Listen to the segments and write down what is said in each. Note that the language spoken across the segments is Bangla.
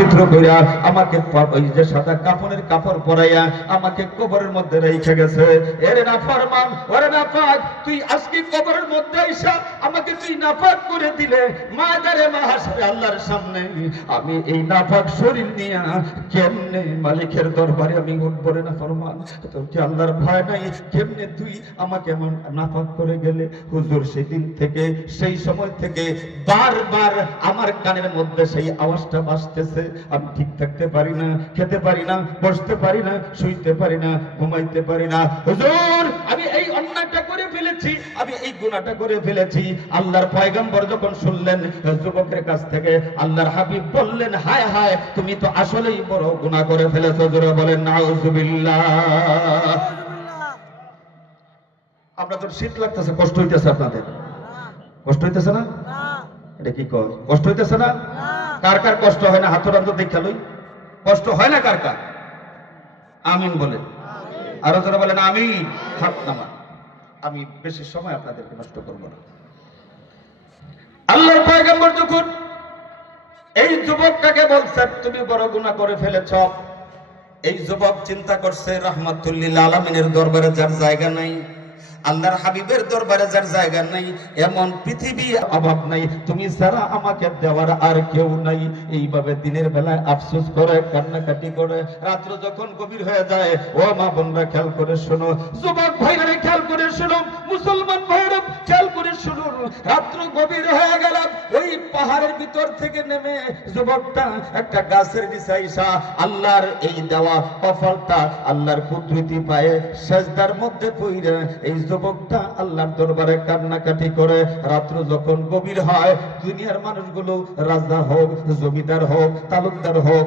পবিত্র কইরা আমাকে ওই যে সাদা কাফনের কাপড় পরাইয়া আমাকে কবরের মধ্যে রেখে গেছে। এরে নাফরমান, ওরে নাপাক, তুই আজকে কবরের মধ্যে আইসা আমাকে তুই নাপাক করে দিলে, মাদারে মাহশরে আল্লাহর সামনে আমি এই নাপাক শরীর নিয়ে কেমনে মালিকের দরবারে আমি উঠব রে নাফরমান? তোর কি আল্লাহর ভয় নাই? কেমনে তুই আমাকে এমন নাপাক করে গেলে? হুজুর সেদিন থেকে, সেই সময় থেকে বারবার আমার কানের মধ্যে সেই আওয়াজটা বাজতেছে। আমি ঠিক থাকতে পারি না, খেতে পারি না, বসতে পারি না, শুইতে পারি না, ঘুমাইতে পারি না। হুজুর আমি এই অন্যায়টা করে ফেলেছি, আমি এই গুনাহটা করে ফেলেছি। আল্লাহর পয়গম্বর যখন শুনলেন যুবকের কাছ থেকে, আল্লাহর হাবিব বললেন, হায় হায়, তুমি তো আসলেই বড় গুনাহ করে ফেলেছো। জোরে বলেন নাউজুবিল্লাহ। আপনাদের শীত লাগতেছে, কষ্ট হইতেছে? আপনাদের কষ্ট হইতেছে না? এটা কি কর, কষ্ট হইতেছে না? কার কার কষ্ট হয় না? হাতরান তো দেখা লই। কষ্ট হয় না কার কার? আমিন বলেন। আরো যারা বলেন আমিন, হাত নামা। আমি বেশি সময় আপনাদেরকে নষ্ট করব না। আল্লাহর পয়গম্বর যখন এই যুবকটাকে বলছেন তুমি বড় গুনাহ করে ফেলেছ, এই যুবক চিন্তা করছে রাহমাতুল লিল আলামিনের দরবারে যার জায়গা নাই, আল্লাহর হাবিবের দরবারে যার জায়গা নাই, এমন পৃথিবী অভাব নাই, তুমি ছাড়া আমাকে দেওয়ার আর কেউ নাই। এইভাবে দিনের বেলায় আফসোস করে, কান্নাকাটি করে। রাত্র যখন গভীর হয়ে যায়, ও মা বোনরা খেয়াল করে শোনো, যুবক ভাইরা খেয়াল করে শোনো, মুসলমান ভাইরা খেয়াল করে শুনুন। রাত্র গভীর হয়ে গেল, ওই পাহাড়ের ভিতর থেকে নেমে যুবকটা একটা গাছের নিচে আইসা আল্লাহর এই দেওয়া কফলটা আল্লাহর কুদরতি পায়ে সেজদার মধ্যে পইরা এই যুবকটা আল্লাহর দরবারে কান্নাকাটি করে। রাত্র যখন গভীর হয়, দুনিয়ার মানুষগুলো রাজা হোক, জমিদার হোক, তালুকদার হোক,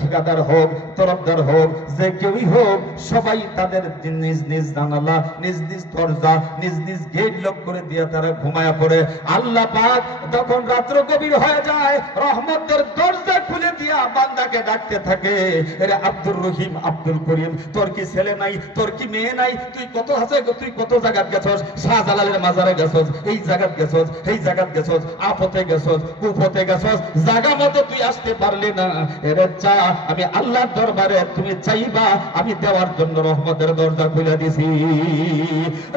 ঠিকাদার হোক, তরফদার হোক, যে কেউই হোক, সবাই তাদের নিজ নিজ জানালা, নিজ নিজ দরজা, নিজ নিজ গেট লক করে দিয়ে তারা ঘুমায়া পড়ে। আল্লাহ পাক তখন রাত্র গভীর হয়ে যায়, রহমতের দরজা খুলে দিয়া বান্দাকে ডাকতে থাকে, এরে আব্দুর রহিম, আব্দুল করিম, তোর কি ছেলে নাই, তোর কি মেয়ে নাই, তুই কত আছে, তুই কত জায়গাত গেছস, শাহজালালের মাজারে গেছস, এই জায়গাত গেছস, এই জায়গাত গেছস, আপতে গেছস, কুফতে গেছস, জায়গা মতো তুই আসতে পারলি না। এরে চা, আমি আল্লাহর দরবারে তুমি চাইবা, আমি দেওয়ার জন্য রহমতের দরজা খুলে দিছি।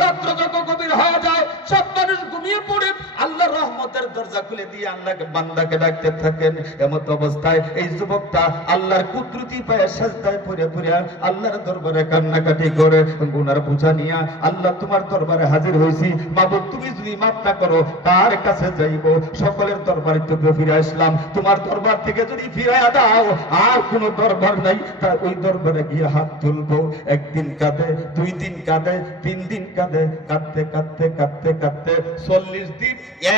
রাত্র যত গভীর হয়ে যায়, সব মানুষ ঘুমিয়ে পড়ে, আল্লাহর রহমতের দরজা খুলে দিয়ে আল্লাহকে বান্দাকে ডাকতে থাকেন। এমত অবস্থায় এই যুবকটা আল্লাহর কুদরতি পায়ে সাজদায় পড়ে পড়ে আল্লাহর দরবারে কান্নাকাটি করে, গুনার বোঝা নিয়া, আল্লাহ তোমার দরবারে হাজির হইছি, মাবুদ তুমি যদি মাফ না করো কার কাছে যাইব? সকলের দরবারে তো ফিরে আসলাম, তোমার দরবার থেকে যদি ফিরাইয়া দাও আর কোন দরবার নাই, তা ওই দরবারে গিয়ে হাত তুলবো। একদিন কাঁদে, 2 দিন কাঁদে, 3 দিন কাঁদে, কাঁদতে কাঁদতে কাঁদতে কাঁদতে 40 দিন,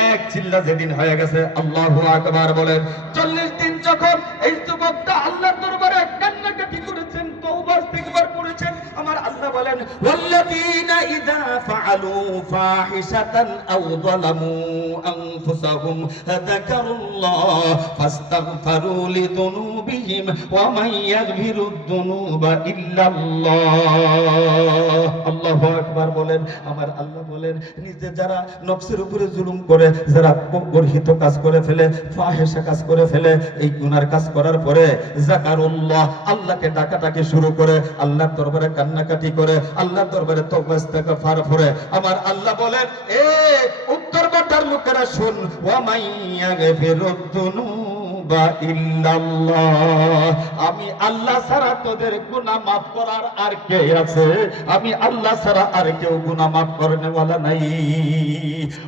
এক চিল্লা যেদিন হয়ে গেছে, আল্লাহু আকবার বলেন। 40 দিন যখন এই যুবকটা আল্লাহর দরবারে কান্নাকাটি করেছেন, তওবা ইস্তিগফার করেছেন, আমার আল্লাহ বলেন, ওয়াল্লাযীনা ইযা ফাআলু ফাহিশাতান আও যালামু আনফুসাহুম যাকারুল্লাহ ফাস্তাগফিরু লিযুনুবিহিম ওয়া মান ইয়াগফিরুদ যুনুবা ইল্লাল্লাহ। আল্লাহু আকবার বলেন। আমার আল্লাহ বলেন, নিজে যারা নফসের উপরে জুলুম করে, যারা গর্হিত কাজ করে ফেলে, ফাহিশা কাজ করে ফেলে, এই গুনার কাজ করার পরে যাকারুল্লাহ, আল্লাহকে ডাকাটাকে শুরু করে, আল্লাহর দরবারে কান্নাকাটি করে, আল্লাহর দরবারে তওবা ইস্তিগফার করে, আমার আল্লাহ বলেন, এ উত্তর বাটার লোকেরা শুন, ওয়া মাইয়াগফিরুদ যুনুবা ইল্লাল্লাহ, আমি আল্লাহ ছাড়া তোদের গুনাহ মাফ করার আর কে আছে? আমি আল্লাহ ছাড়া আর কেউ গুনাহ মাফ করনে ওয়ালা নাই।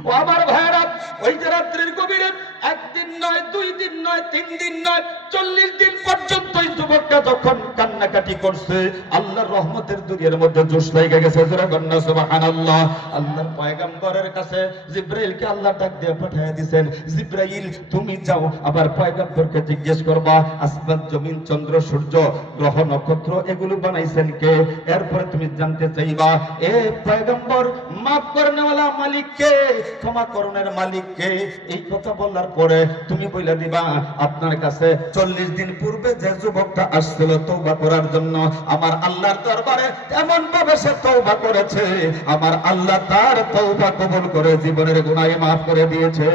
ও আমার ভাইরা, ওই যে রাত্রির গভীরে 1 দিন নয়, 2 দিন নয়, 3 দিন নয়, 40 দিন পর্যন্ত এই যুবকটা যখন কান্নাকাটি করছে, আল্লাহর রহমতের দুনিয়ার মধ্যে জোশ লেগে গেছে। জোরে বলেন সুবহানাল্লাহ। আল্লাহর পয়গম্বরের কাছে জিবরাইলকে আল্লাহ ডাক দিয়ে পাঠিয়ে দিবেন, জিবরাইল তুমি যাও, আবার পয়গম্বরকে জিজ্ঞেস করবা আসমান জমিন চন্দ্র সূর্য গ্রহ নক্ষত্র এগুলো বানাইছেন কে? এরপরে তুমি জানতে চাইবা, এ পয়গম্বর, মাফ করনেওয়ালা মালিক কে, ক্ষমা করণের মালিক কে? এই কথা বলার পরে তুমি বলে দিবা, আপনার কাছে 40 দিন পূর্বে যে যুবকটা আসছিল তওবা করার জন্য, আমার আল্লাহর দরবারে এমন ভাবে সে তওবা করেছে, আমার আল্লাহ তার তওবা কবুল করে জীবনের গুনাহ মাফ করে দিয়েছে।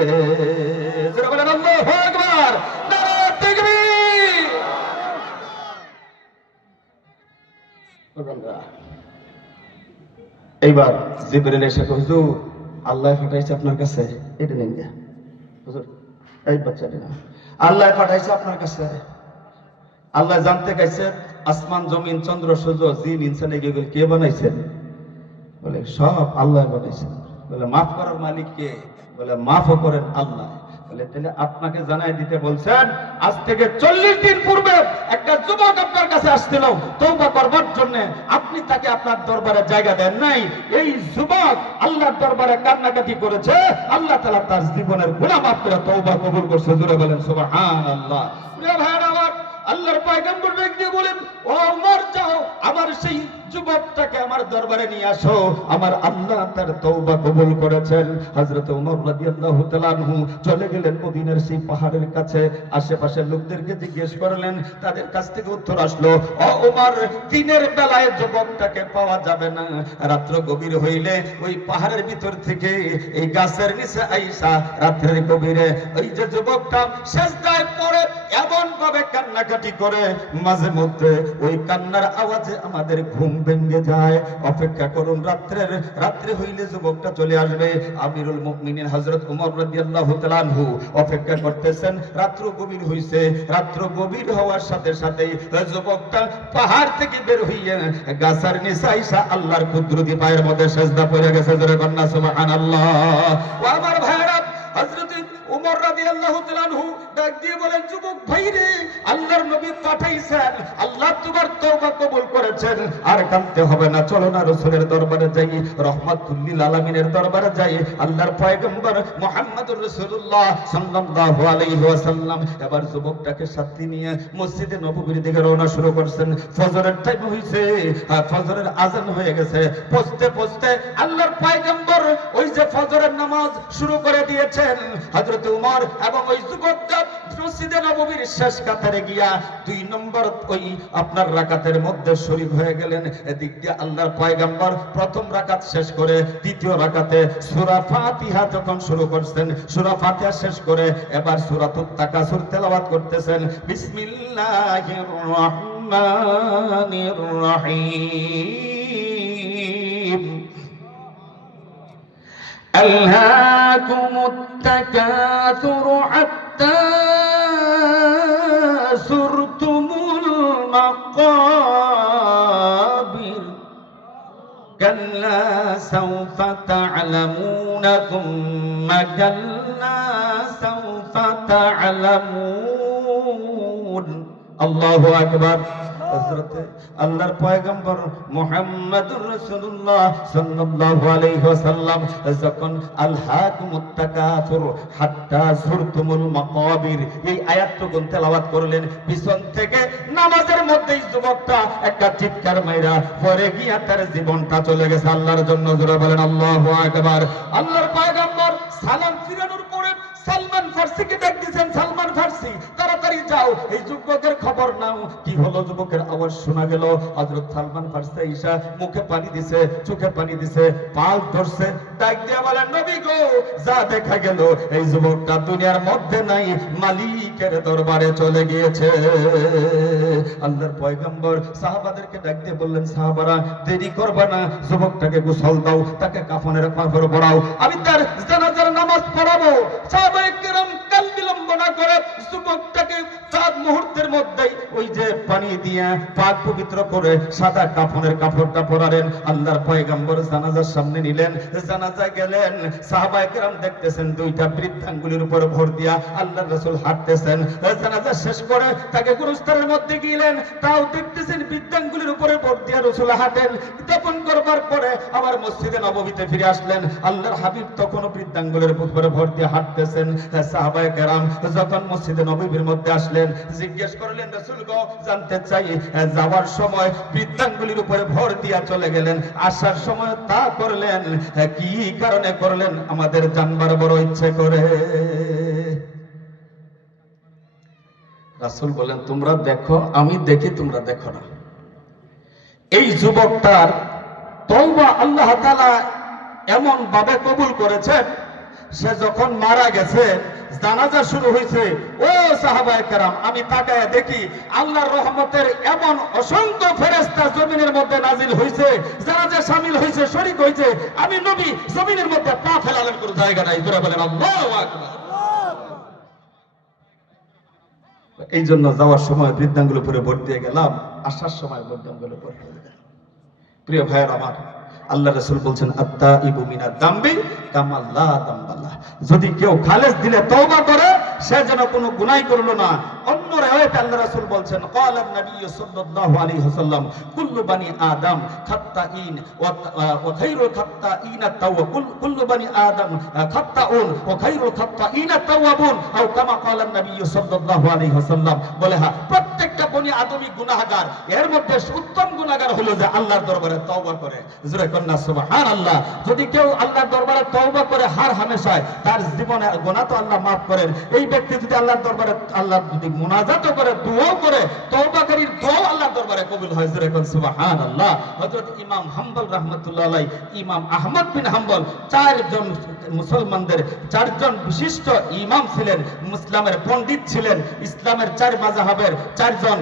যারা বলেন আল্লাহু আকবার, নারে তাকবীর। এইবার জিবরিল এসে কয়, হুজুর আল্লাহ পাঠাইছে আপনার কাছে, এটা নিন গা হুজুর, এই বাচ্চাটা না, আল্লাহ পাঠাইছে আপনার কাছে। আল্লাহ জানতে চাইছে আসমান জমিন চন্দ্র সূর্য জিন ইনসান এগুলো কে বানাইছেন? বলে সব আল্লাহ বানাইছেন। বলে মাফ করার মালিক কে? বলে মাফও করেন আল্লাহ। বলে তাহলে আপনাকে জানাই দিতে বলছেন, আজ থেকে 40 দিন পূর্বে একটা যুবক আপনার কাছে আসছিল তওবা করবার জন্য, আপনি তাকে আপনার দরবারে জায়গা দেন নাই। এই যুবক আল্লাহর দরবারে কান্নাকাটি করেছে, আল্লাহ তাআলা তার জীবনের গুনাহ মাফ করে তওবা কবুল করছে। জোরে বলেন সুবহানাল্লাহ। প্রিয় ভাইরা আমার, আল্লাহর পয়গম্বর ব্যক্তি বলেন, ও ওমর যাও আমার সেই যুবকটাকে আমার দরবারে নিয়ে আসো, আমার আল্লাহ তার তওবা কবুল করেছেন। হযরত ওমর রাদিয়াল্লাহু তাআলা আনহু চলে গেলেন মদিনার সেই পাহাড়ের কাছে, আশেপাশের লোকদেরকে জিজ্ঞেস করলেন, তাদের কাছ থেকে উত্তর আসলো, ও ওমর দিনের বেলায় যুবকটাকে পাওয়া যাবে না, রাত্র গভীর হইলে ওই পাহাড়ের ভিতর থেকে এই গাছের নিচে আইসা রাত্রের গভীরে ওই যে যুবকটা সিজদায় পড়ে এমন ভাবে কান্নাকাটি করে, মাঝে মধ্যে ওই কান্নার আওয়াজে আমাদের ঘুম ভেঙে যায়। অপেক্ষা করুন, রাত্রে হইলে যুবকটা চলে আসবে। আমিরুল মুমিনিন হযরত ওমর রাদিয়াল্লাহু তাআলা আনহু অপেক্ষা করতেছেন। রাত্র গভীর হইছে, রাত্র গভীর হওয়ার সাথে সাথে যুবকটা পাহাড় থেকে বের হইয়া গাছের নিচে আইসা আল্লাহর কুদরতি পায়ের মধ্যে সিজদা পড়ে গেছে। জোরে কন্না সুবহানাল্লাহ। ও আমার ভাইরা, হযরত ওমর রাদিয়াল্লাহু তাআলা আনহু ডাক দিয়ে বলেন, যুবক ভাই রে, আল্লাহর নবী পাঠাইছেন, আল্লাহ তোমার তওবা কবুল করেছেন, আর কাঁদতে হবে না, চলো না রাসূলের দরবারে যাই, রাহমাতুল লিল আলামিনের দরবারে যাই। আল্লাহর পয়গম্বর মুহাম্মদুর রাসূলুল্লাহ সাল্লাল্লাহু আলাইহি ওয়াসাল্লাম এবার যুবকটাকে সাথে নিয়ে মসজিদে নববীর দিকে রওনা শুরু করছেন। ফজরের টাইম হইছে, ফজরের আযান হয়ে গেছে। পৌঁছতে পৌঁছতে আল্লাহর পয়গম্বর ওই যে ফজরের নামাজ শুরু করে দিয়েছেন। হযরত ওমর এবং ওই যুবকটা মসজিদে নববীর শেষ কাতারে গিয়া 2 নম্বর ওই আপনার রাকাতের মধ্যে শরীক হয়ে গেলেন। এদিক দিয়ে আল্লাহর পয়গম্বর প্রথম রাকাত শেষ করে দ্বিতীয় রাকাতে সূরা ফাতিহা যখন শুরু করছেন, সূরা ফাতিহা শেষ করে এবার সূরাতুত তাকাসুর তেলাওয়াত করতেছেন। বিসমিল্লাহির রহমানির রহিম। আলহাকুমুত তাকাসুরু হাত্তা زرتمul maqabir كلا سوف تعلمون ثم كلا سوف تعلمون الله أكبر। হযরত আল্লাহর পয়গম্বর মুহাম্মদুর রাসূলুল্লাহ সাল্লাল্লাহু আলাইহি ওয়াসাল্লাম যখন আলহাকুমুত তাকাসুর হাত্তা যুরতুমুল মাকাবির এই আয়াতটুকু তেলাওয়াত করলেন, পিছন থেকে নামাজের মধ্যেই যুবকটা একটা চিৎকার মাইরা পড়ে গিয়া তার জীবনটা চলে গেছে আল্লাহর জন্য। জোরে বলেন আল্লাহু আকবার। আল্লাহর পয়গম্বর সালাম ফিরানোর পরে সালমান ফারসিকে ডাক দিয়েছেন, সালমান ফারসি তাড়াতাড়ি যাও, এই যুবকের খবর নাও। কি হলো? যুবকের আওয়াজ শোনা গেল। হযরত সালমান ফারসি ঈশা মুখে পানি দিছে, চোখে পানি দিছে, পাল ধরছে, ডাক দিয়ে বলেন, নবী গো, যা দেখা গেল এই যুবকটা দুনিয়ার মধ্যে নাই, মালিকের দরবারে চলে গিয়েছে। আল্লাহর পয়গম্বর সাহাবাদেরকে ডাক দিয়ে বললেন, সাহাবারা দেরি করবা না, যুবকটাকে গোসল দাও, তাকে কাফনের কাপড় পরাও, আমি তার জানাজার নামাজ পড়াবো। সাহাবায়ে কেরাম কাল বিলম্ব না করে যুবকটাকে 4 মুহূর্তের মধ্যেই ওই যে পানি দিয়া পাক পবিত্র করে সাদা কাফনের কাপড়টা পরালেন। আল্লাহর পয়গম্বর জানাজার সামনে নিলেন, জানাজায় গেলেন। সাহাবায়ে কেরাম দেখতেছেন 2টা বৃদ্ধাঙ্গুলির উপর ভর দিয়া আল্লাহর রাসূল হাঁটতেছেন। জানাজা শেষ করে তাকে গুরুস্থানের মধ্যে গেলেন, তাও দেখতেছেন বৃদ্ধাঙ্গুলির উপরে ভর দিয়া রাসূল হাঁটেন। দাফন করবার পরে আবার মসজিদে নববীতে ফিরে আসলেন। আল্লাহর হাবিব তখনও বৃদ্ধাঙ্গুলির উপরে ভর দিয়ে হাঁটতেছেন। সাহাবায়ে কেরাম যখন মসজিদে নববীর মধ্যে আসলেন, জিজ্ঞেস করলেন, রাসূল গো, জানতে চাই যাওয়ার সময় বৃদ্ধাঙ্গুলির উপরে ভর দিয়া চলে গেলেন, আসার সময় তা করলেন, কি কারণে করলেন? আমাদের জানবার বড় ইচ্ছে করে। রাসূল বলেন, তোমরা দেখো, আমি দেখি, তোমরা দেখো না। এই যুবকটার তওবা আল্লাহ তাআলা এমন ভাবে কবুল করেছেন, সে যখন মারা গেছে জানাজা শুরু হয়েছে, ও সাহাবায়ে কেরাম, আমি তাকায় দেখি আল্লাহর রহমতের এমন অসংখ্য ফেরেশতা জমিনের মধ্যে নাজিল হয়েছে, জানাজা শামিল হয়েছে, শরীক হয়েছে। আমি নবী জমিনের মধ্যে পা ফেলানোর কোনো জায়গা নাই। জোরে বলেন আল্লাহু আকবার। এই জন্য যাওয়ার সময় বৃদ্ধাঙ্গুলো পরে ভোট দিয়ে গেলাম, আসার সময় বৃদ্ধাঙ্গুলো ভোট দিয়ে গেলাম। প্রিয় ভাইয়ের আমার, আল্লাহ রাসূল বলছেন আত-তাইবু মিনাদ দামবি কামা লা দামবাল্লাহ। যদি কেউ খালেস দিলে তওবা করে, সে যেন কোনো গুনাহ করলো না। অন্য রাওয়ায়াতে আল্লাহ রাসূল বলছেন ক্বালা নবী সাল্লাল্লাহু আলাইহি ওয়াসাল্লাম কুল্লু বানি আদম খাত্তাইন ওয়া খায়রুল খাত্তাইন আত-তাওয়াব, কুল্লু বানি আদম খাত্তাউন ওয়া খায়রুল খাত্তাইন আত-তাওয়াবুন, আও কামা ক্বালা নবী সাল্লাল্লাহু আলাইহি ওয়াসাল্লাম। বলে হ্যাঁ, প্রত্যেকটা বনি আদমই গুনাহগার, এর মধ্যে উত্তম গুনাহগার হলো যে আল্লাহর দরবারে তওবা করে। জোরে কন্না সুবহানাল্লাহ। যদি কেউ আল্লাহর দরবারে তওবা করে হার হামেশায়, তার জীবনের গুনাহ তো আল্লাহ মাফ করেন। এই ব্যক্তি যদি আল্লাহর দরবারে আল্লাহ যদি মুনাজাত করে, দোয়া করে, তওবাকারীর দোয়া আল্লাহর দরবারে কবুল হয়। জোরে কন্না সুবহানাল্লাহ। হযরত ইমাম হাম্বল রাহমাতুল্লাহ আলাইহি, ইমাম আহমদ বিন হাম্বল, চারজন মুসলমানদের চারজন বিশিষ্ট ইমাম ছিলেন, ইসলামের পণ্ডিত ছিলেন, ইসলামের চার মাযহাবের চারজন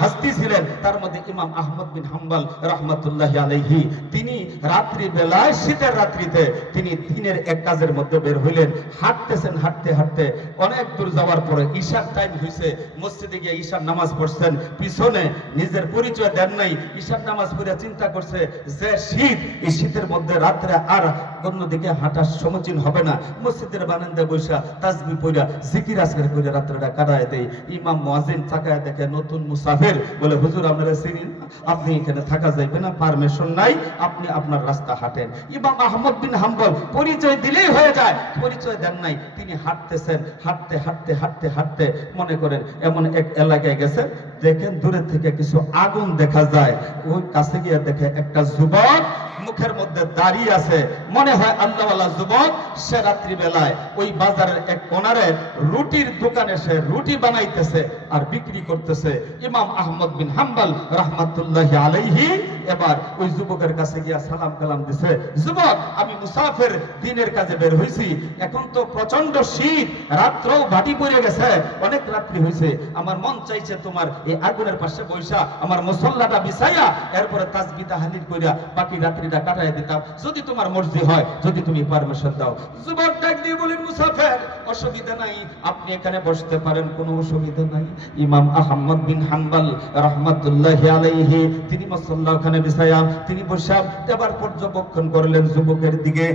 হস্তি ছিলেন। তার মধ্যে ইমাম আহমদ বিন হাম্বল রাহমাতুল্লাহি আলাইহি, তিনি রাত্রি বেলায়, শীতের রাত্রিতে তিনি দিনের এক কাজের মধ্যে বের হইলেন। হাঁটতেছেন, হাঁটতে হাঁটতে অনেক দূর যাওয়ার পরে ঈশার টাইম হইছে, মসজিদে গিয়ে ঈশার নামাজ পড়ছেন। পিছনে নিজের পরিচয় দেন নাই, ঈশার নামাজ পড়ে চিন্তা করছে যে শীত, এই শীতের মধ্যে রাত্রে আর অন্যদিকে হাঁটার সমীচীন হবে না, মসজিদের বারান্দায় বসা তাসবিহ পড়া জিকির আজকার করে রাত্রিটা কাটায় দেয়। ইমাম মুয়াজ্জিন তাকায় দেখে নতুন মুসাফির, বলে হুজুর আপনারা চিনেন, আপনি এখানে থাকা যাইবে না, পারমিশন নাই, আপনি আপনার রাস্তা হাঁটেন। ইমাম আহমদ বিন হাম্বল পরিচয় দিলেই হয়ে যায়, পরিচয় দেন নাই। তিনি হাঁটতেছেন, হাঁটতে হাঁটতে হাঁটতে হাঁটতে মনে করেন এমন এক এলাকায় গেছেন, দেখেন দূরের থেকে কিছু আগুন দেখা যায়। ওই কাছে গিয়ে দেখে একটা যুবক মুখের মধ্যে দাঁড়িয়ে আছে, মনে হয় আল্লাহওয়ালা যুবক। সে রাত্রি বেলায় ওই বাজারের এক কোনারে রুটির দোকানে সে রুটি বানাইতেছে আর বিক্রি করতেছে। ইমাম আহমদ বিন হাম্বল রাহমাতুল্লাহি আলাইহি এবার ওই যুবকের কাছে গিয়া সালাম কালাম দিছে, যুবক আমি মুসাফির, দিনের কাজে বের হইছি, এখন তো প্রচন্ড শীত, রাত্রও ভাটি পড়ে গেছে, অনেক রাত্রি হইছে, আমার মন চাইছে তোমার এই আগুনের পাশে বইসা আমার মুসল্লাটা বিছাইয়া এরপরে তাসবিহ তাহলিল কইরা বাকি রাত্রিটা কাটায় দিতাম, যদি তোমার মর্জি হয়, যদি তুমি পারমিশন দাও। যুবক ডাক দিয়ে বলেন, মুসাফির অসুবিধা নাই, আপনি এখানে বসতে পারেন, কোনো অসুবিধা নাই। ইমাম আহমদ বিন হাম্বল রাহমাতুল্লাহি আলাইহি তিনি মুসল্লা ওখানে বিছায়া তিনি বসা এবার পর্যবেক্ষণ করলেন যুবকের দিকে।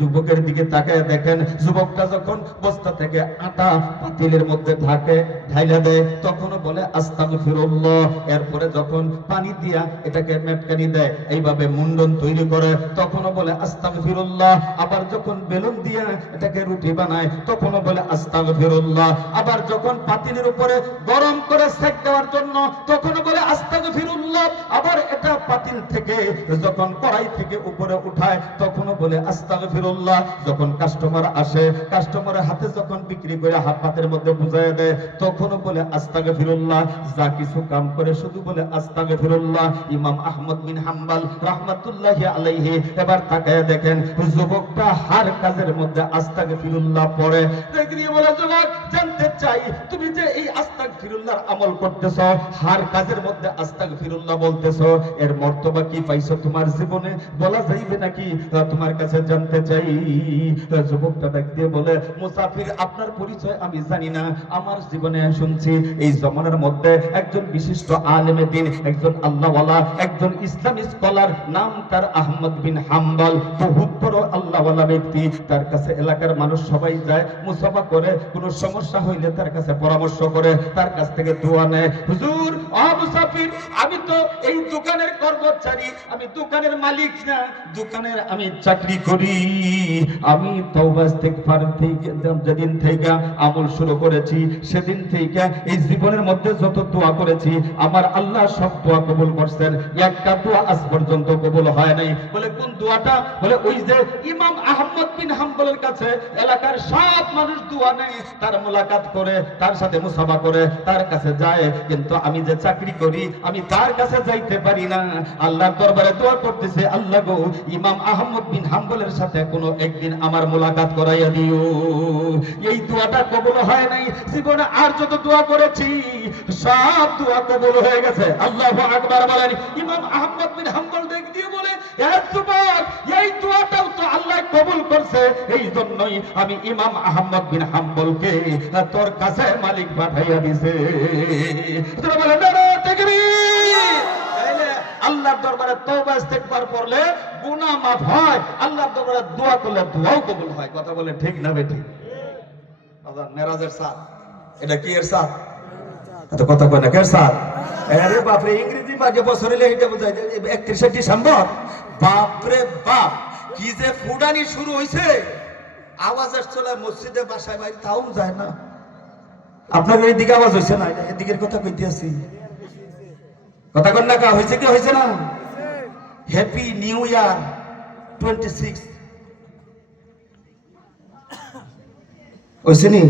যুবকের দিকে তাকায় দেখেন যুবকটা যখন বস্তা থেকে আটা পাতিলের মধ্যে ঢাইলা দেয়, তখনও বলে আস্তাগফিরুল্লাহ। এরপরে যখন পানি দিয়া এটাকে মেটকানি দেয়, এইভাবে মুন্ডন তৈরি করে, তখনও বলে আস্তাগফিরুল্লাহ। আবার যখন বেলুন দিয়া এটাকে রুটি বানায়, তখনও বলে আস্তাগফিরুল্লাহ। আবার যখন পাতিলের উপরে গরম করে সেক দেওয়ার জন্য, তখনও বলে আস্তাগফিরুল্লাহ। আবার এটা পাতিল থেকে যখন কড়াই থেকে উপরে উঠায়, তখনও বলে আস্তাগফিরুল্লাহ। যখন কাস্টমার আসে, কাস্টমারের হাতে যখন বিক্রি করে হাত পাতের মধ্যে বুঝায় দেয়, তখনও বলে আস্তাগফিরুল্লাহ। যা কিছু কাম করে শুধু বলে আস্তাগফিরুল্লাহ। ইমাম আহমদ বিন হাম্বল রাহমাতুল্লাহি আলাইহি এবার তাকায় দেখেন যুবকটা হার কাজের মধ্যে আস্তাগফিরুল্লাহ পড়ে। দেখি বলে, যুবক জানতে চাই তুমি যে এই আস্তাগফিরুল্লাহর আমল করতেছো, হার কাজের মধ্যে আস্তাগফিরুল্লাহ বলতেছো, এর মর্তবা কি পাইছো তোমার জীবনে, বলা যাইবে নাকি? তোমার কাছে জানতে চাই। যুবকটা ডাক দিয়ে বলে, মুসাফির আপনার পরিচয় আমি জানি না, আমার জীবনে শুনছি এই জমানার মধ্যে একজন বিশিষ্ট আলেমে দ্বীন, একজন আল্লাহওয়ালা, একজন ইসলামী স্কলার, নাম তার আহমদ বিন হাম্বল, বহুত বড় আল্লাহওয়ালা ব্যক্তি। তার কাছে এলাকার মানুষ সবাই যায়, মুসাফা করে, কোনো সমস্যা হইলে তার কাছে পরামর্শ করে, তার কাছ থেকে দোয়া নেয়। হুজুর মুসাফির, আমি তো এই দোকানের কর্মচারী, আমি দোকানের মালিক না, দোকানের আমি চাকরি করি। আমি তওবা ইস্তিগফার থেকে যেদিন থেকে আমল শুরু করেছি, সেদিন থেকে এই জীবনের মধ্যে যত দোয়া করেছি, আমার আল্লাহ সব দোয়া কবুল করছেন, একটা দোয়া আজ পর্যন্ত কবুল হয় নাই। বলে কোন দোয়াটা? বলে ওই যে ইমাম আহমদ বিন হাম্বলের কাছে এলাকার সব মানুষ দোয়া নেয়, তার মুলাকাত করে, তার সাথে মুসাফা করে, তার কাছে যায়, কিন্তু আমি যে চাকরি করি আমি তার কাছে যাইতে পারি না, আল্লাহর দরবারে দোয়া করতেছে, আল্লাহ গো ইমাম আহমদ বিন হাম্বলের সাথে কোনো একদিন আমার মোলাকাত করাইয়া দিও। এই দোয়াটা কবুল হয় নাই, জীবনে আর যত দোয়া করেছি সব দোয়া কবুল হয়ে গেছে। আল্লাহু আকবার বলেন। ইমাম আহমদ বিন হাম্বল দেখ দিয়ে বলে, এই দোয়াটাও তো আল্লাহ কবুল করছে, এই জন্যই আমি ইমাম আহমদ বিন হাম্বলকে তোর কাছে মালিক পাঠাইয়া দিছে। তোরা বলেন নারে তাকবীর। আল্লাহর দরবারে তওবা ইস্তেগফার করলে গুনাহ মাফ হয়, আল্লাহর দরবারে দোয়া করলে দোয়াও কবুল হয়। কথা বলে ঠিক না বেঠিক? আবার মেরাজের সাথ, এটা কি এর সাথ? এত কথা কয় না, কের সাথ? আরে বাপ রে, ইংরেজি বাজে বছরে এটা বোঝায় 31শে ডিসেম্বর। বাপ রে বাপ, কি যে ফুডানি শুরু হইছে, আওয়াজ আসছিল মসজিদে, বাসায় বাইরে তাও যায় না। আপনাদের এদিকে আওয়াজ হইছে না? এদিকের কথা কইতে আছি, কথা কন না, হয়েছে কি হয়েছে না? হ্যাপি নিউ ইয়ার 26 হয়েছে নি?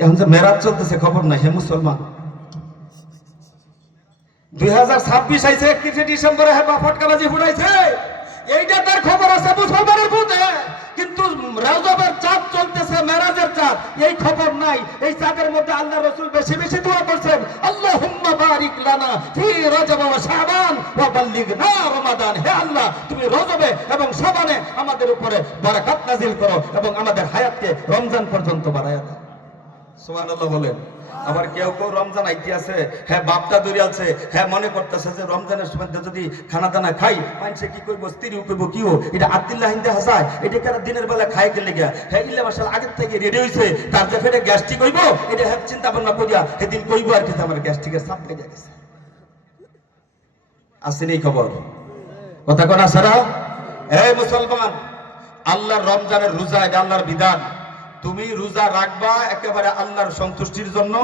এখন যে মেরাজ চলতেছে খবর নাই। হে মুসলমান, 2026 আইছে, 31শে ডিসেম্বরে হ্যাঁ ফটকাবাজি ফুটাইছে, এইটা তার খবর আছে মুসলমানের বুঝে। কিন্তু রজবের চাঁদ চলতেছে, মেরাজের চাঁদ, এই খবর নাই। এই চাঁদের মধ্যে আল্লাহ রাসূল বেশি বেশি দোয়া করছেন, আল্লাহুম্মা বারিক লানা ফি রজব ওয়া শাবান ওয়া বাল্লিগনা রমাদান। হে আল্লাহ, তুমি রজবে এবং শাবানে আমাদের উপরে বারাকাত নাজিল করো এবং আমাদের হায়াতকে রমজান পর্যন্ত বাড়ায়া দাও। সুবহানাল্লাহ বলেন। আবার কেউ কেউ রমজান আইতে আছে, হ্যাঁ বাপটা দূরে আছে, হ্যাঁ মনে করতেছে যে রমজানের সময় যদি খানা দানা খাই মানুষে কি করবো, স্ত্রীও করবো, কিও এটা আব্দুল্লাহ হিন্দে হাসায়, এটা কারা দিনের বেলা খাই গেলে গিয়া হ্যাঁ ইল্লা মাসাল আগের থেকে রেডি হয়েছে, তার যে ফেটে গ্যাস্ট্রিক হইব, এটা হ্যাঁ চিন্তা ভাবনা করিয়া সেদিন কইব আর কি আমার গ্যাস্ট্রিকের চাপ লেগে গেছে। আসেন এই খবর, কথা কোন আসারা? এই মুসলমান, আল্লাহর রমজানের রোজা, এটা আল্লাহর বিধান। তুমি রোজা রাখবা একেবারে আল্লাহর সন্তুষ্টির জন্য।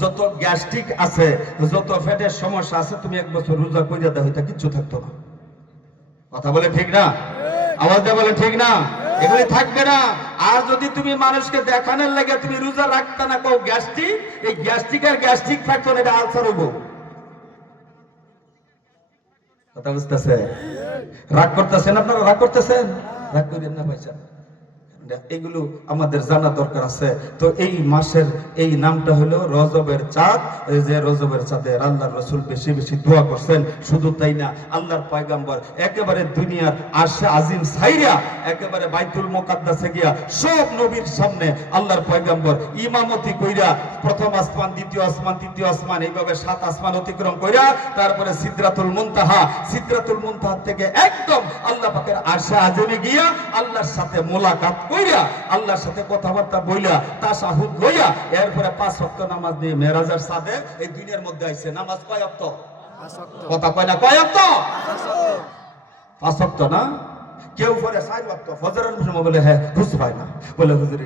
যত গ্যাস্ট্রিক আছে, যত ফ্যাটের সমস্যা আছে, তুমি এক বছর রোজা কইরা দাও, এটা কিচ্ছু থাকতো না। কথা বলে ঠিক না? আওয়াজ দিয়ে বলে ঠিক না? এগুলি থাকবে না। আর যদি তুমি মানুষকে দেখানোর লাগে তুমি রোজা রাখতে না কও গ্যাস্ট্রিক, এই গ্যাস্ট্রিক আর গ্যাস্ট্রিক থাকতো না, এটা আলসার হবো। কথা বুঝতেছে? রাগ করতেছেন আপনারা? রাগ করতেছেন? রাগ করেন না ভাইসা, এগুলো আমাদের জানা দরকার আছে। তো এই মাসের এই নামটা হলো রজবের চাঁদ। এই যে রজবের চাঁদের আল্লাহর রাসূল বেশি বেশি দোয়া করছেন। শুধু তাই না, আল্লাহর পয়গম্বর একেবারে দুনিয়ার আরশে আজিম ছাইরা একেবারে বাইতুল মুকাদ্দাসে গিয়া সব নবীর সামনে আল্লাহর পয়গম্বর ইমামতি কইরা প্রথম আসমান, দ্বিতীয় আসমান, তৃতীয় আসমান, এইভাবে 7 আসমান অতিক্রম কইরা তারপরে সিদরাতুল মুনতাহা, সিদরাতুল মুনতাহা থেকে একদম আল্লাহ পাকের আরশে আজিমে গিয়া আল্লাহর সাথে মোলাকাত কইরা, আল্লাহর সাথে কথাবার্তা বইলা, তাশাহুদ লইয়া, এরপরে 5 ওয়াক্ত নামাজ দিয়ে মেরাজের সাথে এই দুনিয়ার মধ্যে আইছে। নামাজ কয় ওয়াক্ত? 5 ওয়াক্ত। কথা কয় না, কয় ওয়াক্ত? 5 ওয়াক্ত না? কেউ পরে 4 ওয়াক্ত ফজরের সময় বলে হ্যাঁ ঘুষ পায় না, বলে হুজুর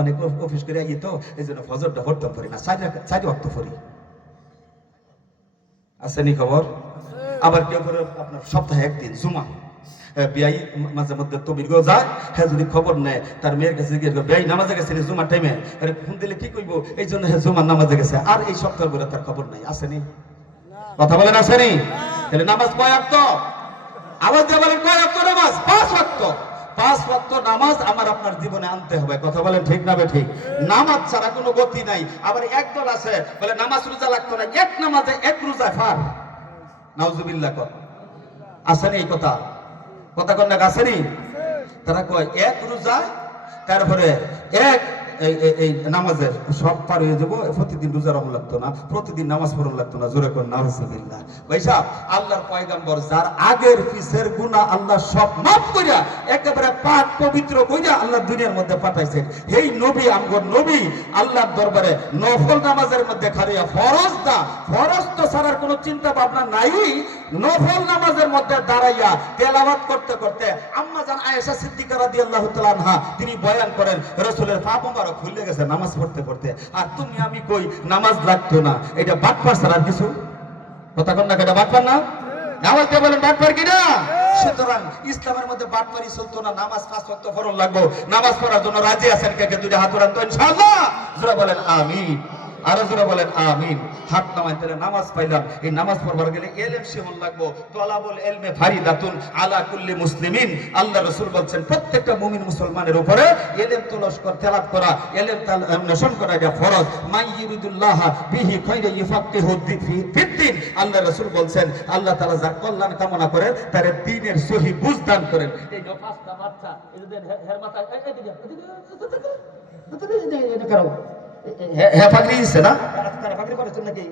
অনেক অফিস করে আই তো এই জন্য ফজরটা পড়তে পারি না, 4 ওয়াক্ত পড়ি। আসেনি খবর? আবার কেউ করে আপনার সপ্তাহে একদিন জুমা, বিয়াই মাঝে মধ্যে তবিরগো যায়, হ্যাঁ যদি খবর নেয় তার মেয়ের কাছে জিজ্ঞেস করে বিয়াই নামাজে গেছে জুমার টাইমে, আরে ফোন দিলে কি কইবো, এই জন্য হ্যাঁ জুমার নামাজে গেছে, আর এই সপ্তাহ করে তার খবর নাই। আসেনি? কথা বলেন আসেনি? তাহলে নামাজ কয় ওয়াক্ত? আওয়াজ দিয়ে বলেন কয় ওয়াক্ত নামাজ? 5 ওয়াক্ত। 5 ওয়াক্ত নামাজ আমার আপনার জীবনে আনতে হবে। কথা বলেন ঠিক না বেঠিক? নামাজ ছাড়া কোনো গতি নাই। আবার একদল আছে বলে নামাজ রোজা লাগতো না, এক নামাজে এক রোজা ফার। নাউজুবিল্লাহ কর। আসেনি এই কথা? কথা কন না, আসেনি? তারা কয় এক রোজা, তারপরে এক এই নামাজের সব পার হয়ে যাবো, প্রতিদিন রোজা রাখা লাগতো না, প্রতিদিন নামাজ পড়া লাগতো না। জোরে কোন নাউজুবিল্লাহ। ভাইসা, আল্লাহর পয়গম্বর যার আগের পিছের গুনাহ আল্লাহ সব মাফ কইরা একেবারে পাক পবিত্র কইরা আল্লাহ দুনিয়ার মধ্যে পাঠাইছেন। এই নবী আমগর নবী আল্লাহর দরবারে নফল নামাজের মধ্যে খালিয়া ফরজ না, ফরজ তো ছাড়ার কোনো চিন্তা ভাবনা নাই, নফল নামাজের মধ্যে দাঁড়াইয়া তেলাওয়াত করতে করতে আম্মা জান আয়েশা সিদ্দিকা রাদিয়াল্লাহু তাআলা আনহা তিনি বয়ান করেন রাসূলের পা মোবারক খুলে গেছে নামাজ পড়তে পড়তে, আর তুমি আমি কই নামাজ লাগতো না। এটা বাটপার ছাড়া আর কিছু? কথা কন না, এটা বাটপার না? নামাজ কে বলেন বাটপার কিনা? সুতরাং ইসলামের মধ্যে বাটপারি চলতো না। নামাজ 5 ওয়াক্ত ফরজ লাগবে। নামাজ পড়ার জন্য রাজি আছেন কে কে? দুইটা হাত উঠান তো ইনশাআল্লাহ। যারা বলেন আমিন। আরো জোরে বলেন আমিন। হাত নামাই তাহলে নামাজ পাইলাম। এই নামাজ পড়বার গেলে এলেম শিখন লাগবো। তলাবুল ইলমে ফারিদাতুন আলা কুল্লি মুসলিমিন। আল্লাহ রাসূল বলছেন প্রত্যেকটা মুমিন মুসলমানের উপরে এলেম তেলাওয়াত করা, এলেম অন্বেষণ করা এটা ফরজ। মান ইউরিদুল্লাহ বিহি খায়রা ইফাক্কিহু ফিদ্দিন। আল্লাহ রাসূল বলছেন আল্লাহ তাআলা যার কল্যাণ কামনা করেন তার দ্বীনের সহি বুঝ দান করেন। এই যে পাঁচটা বাচ্চা এই যে হের মাথা এই করো হ্যাঁ পাগড়ি দিচ্ছে না, তারা পাগড়ি করেছেন নাকি?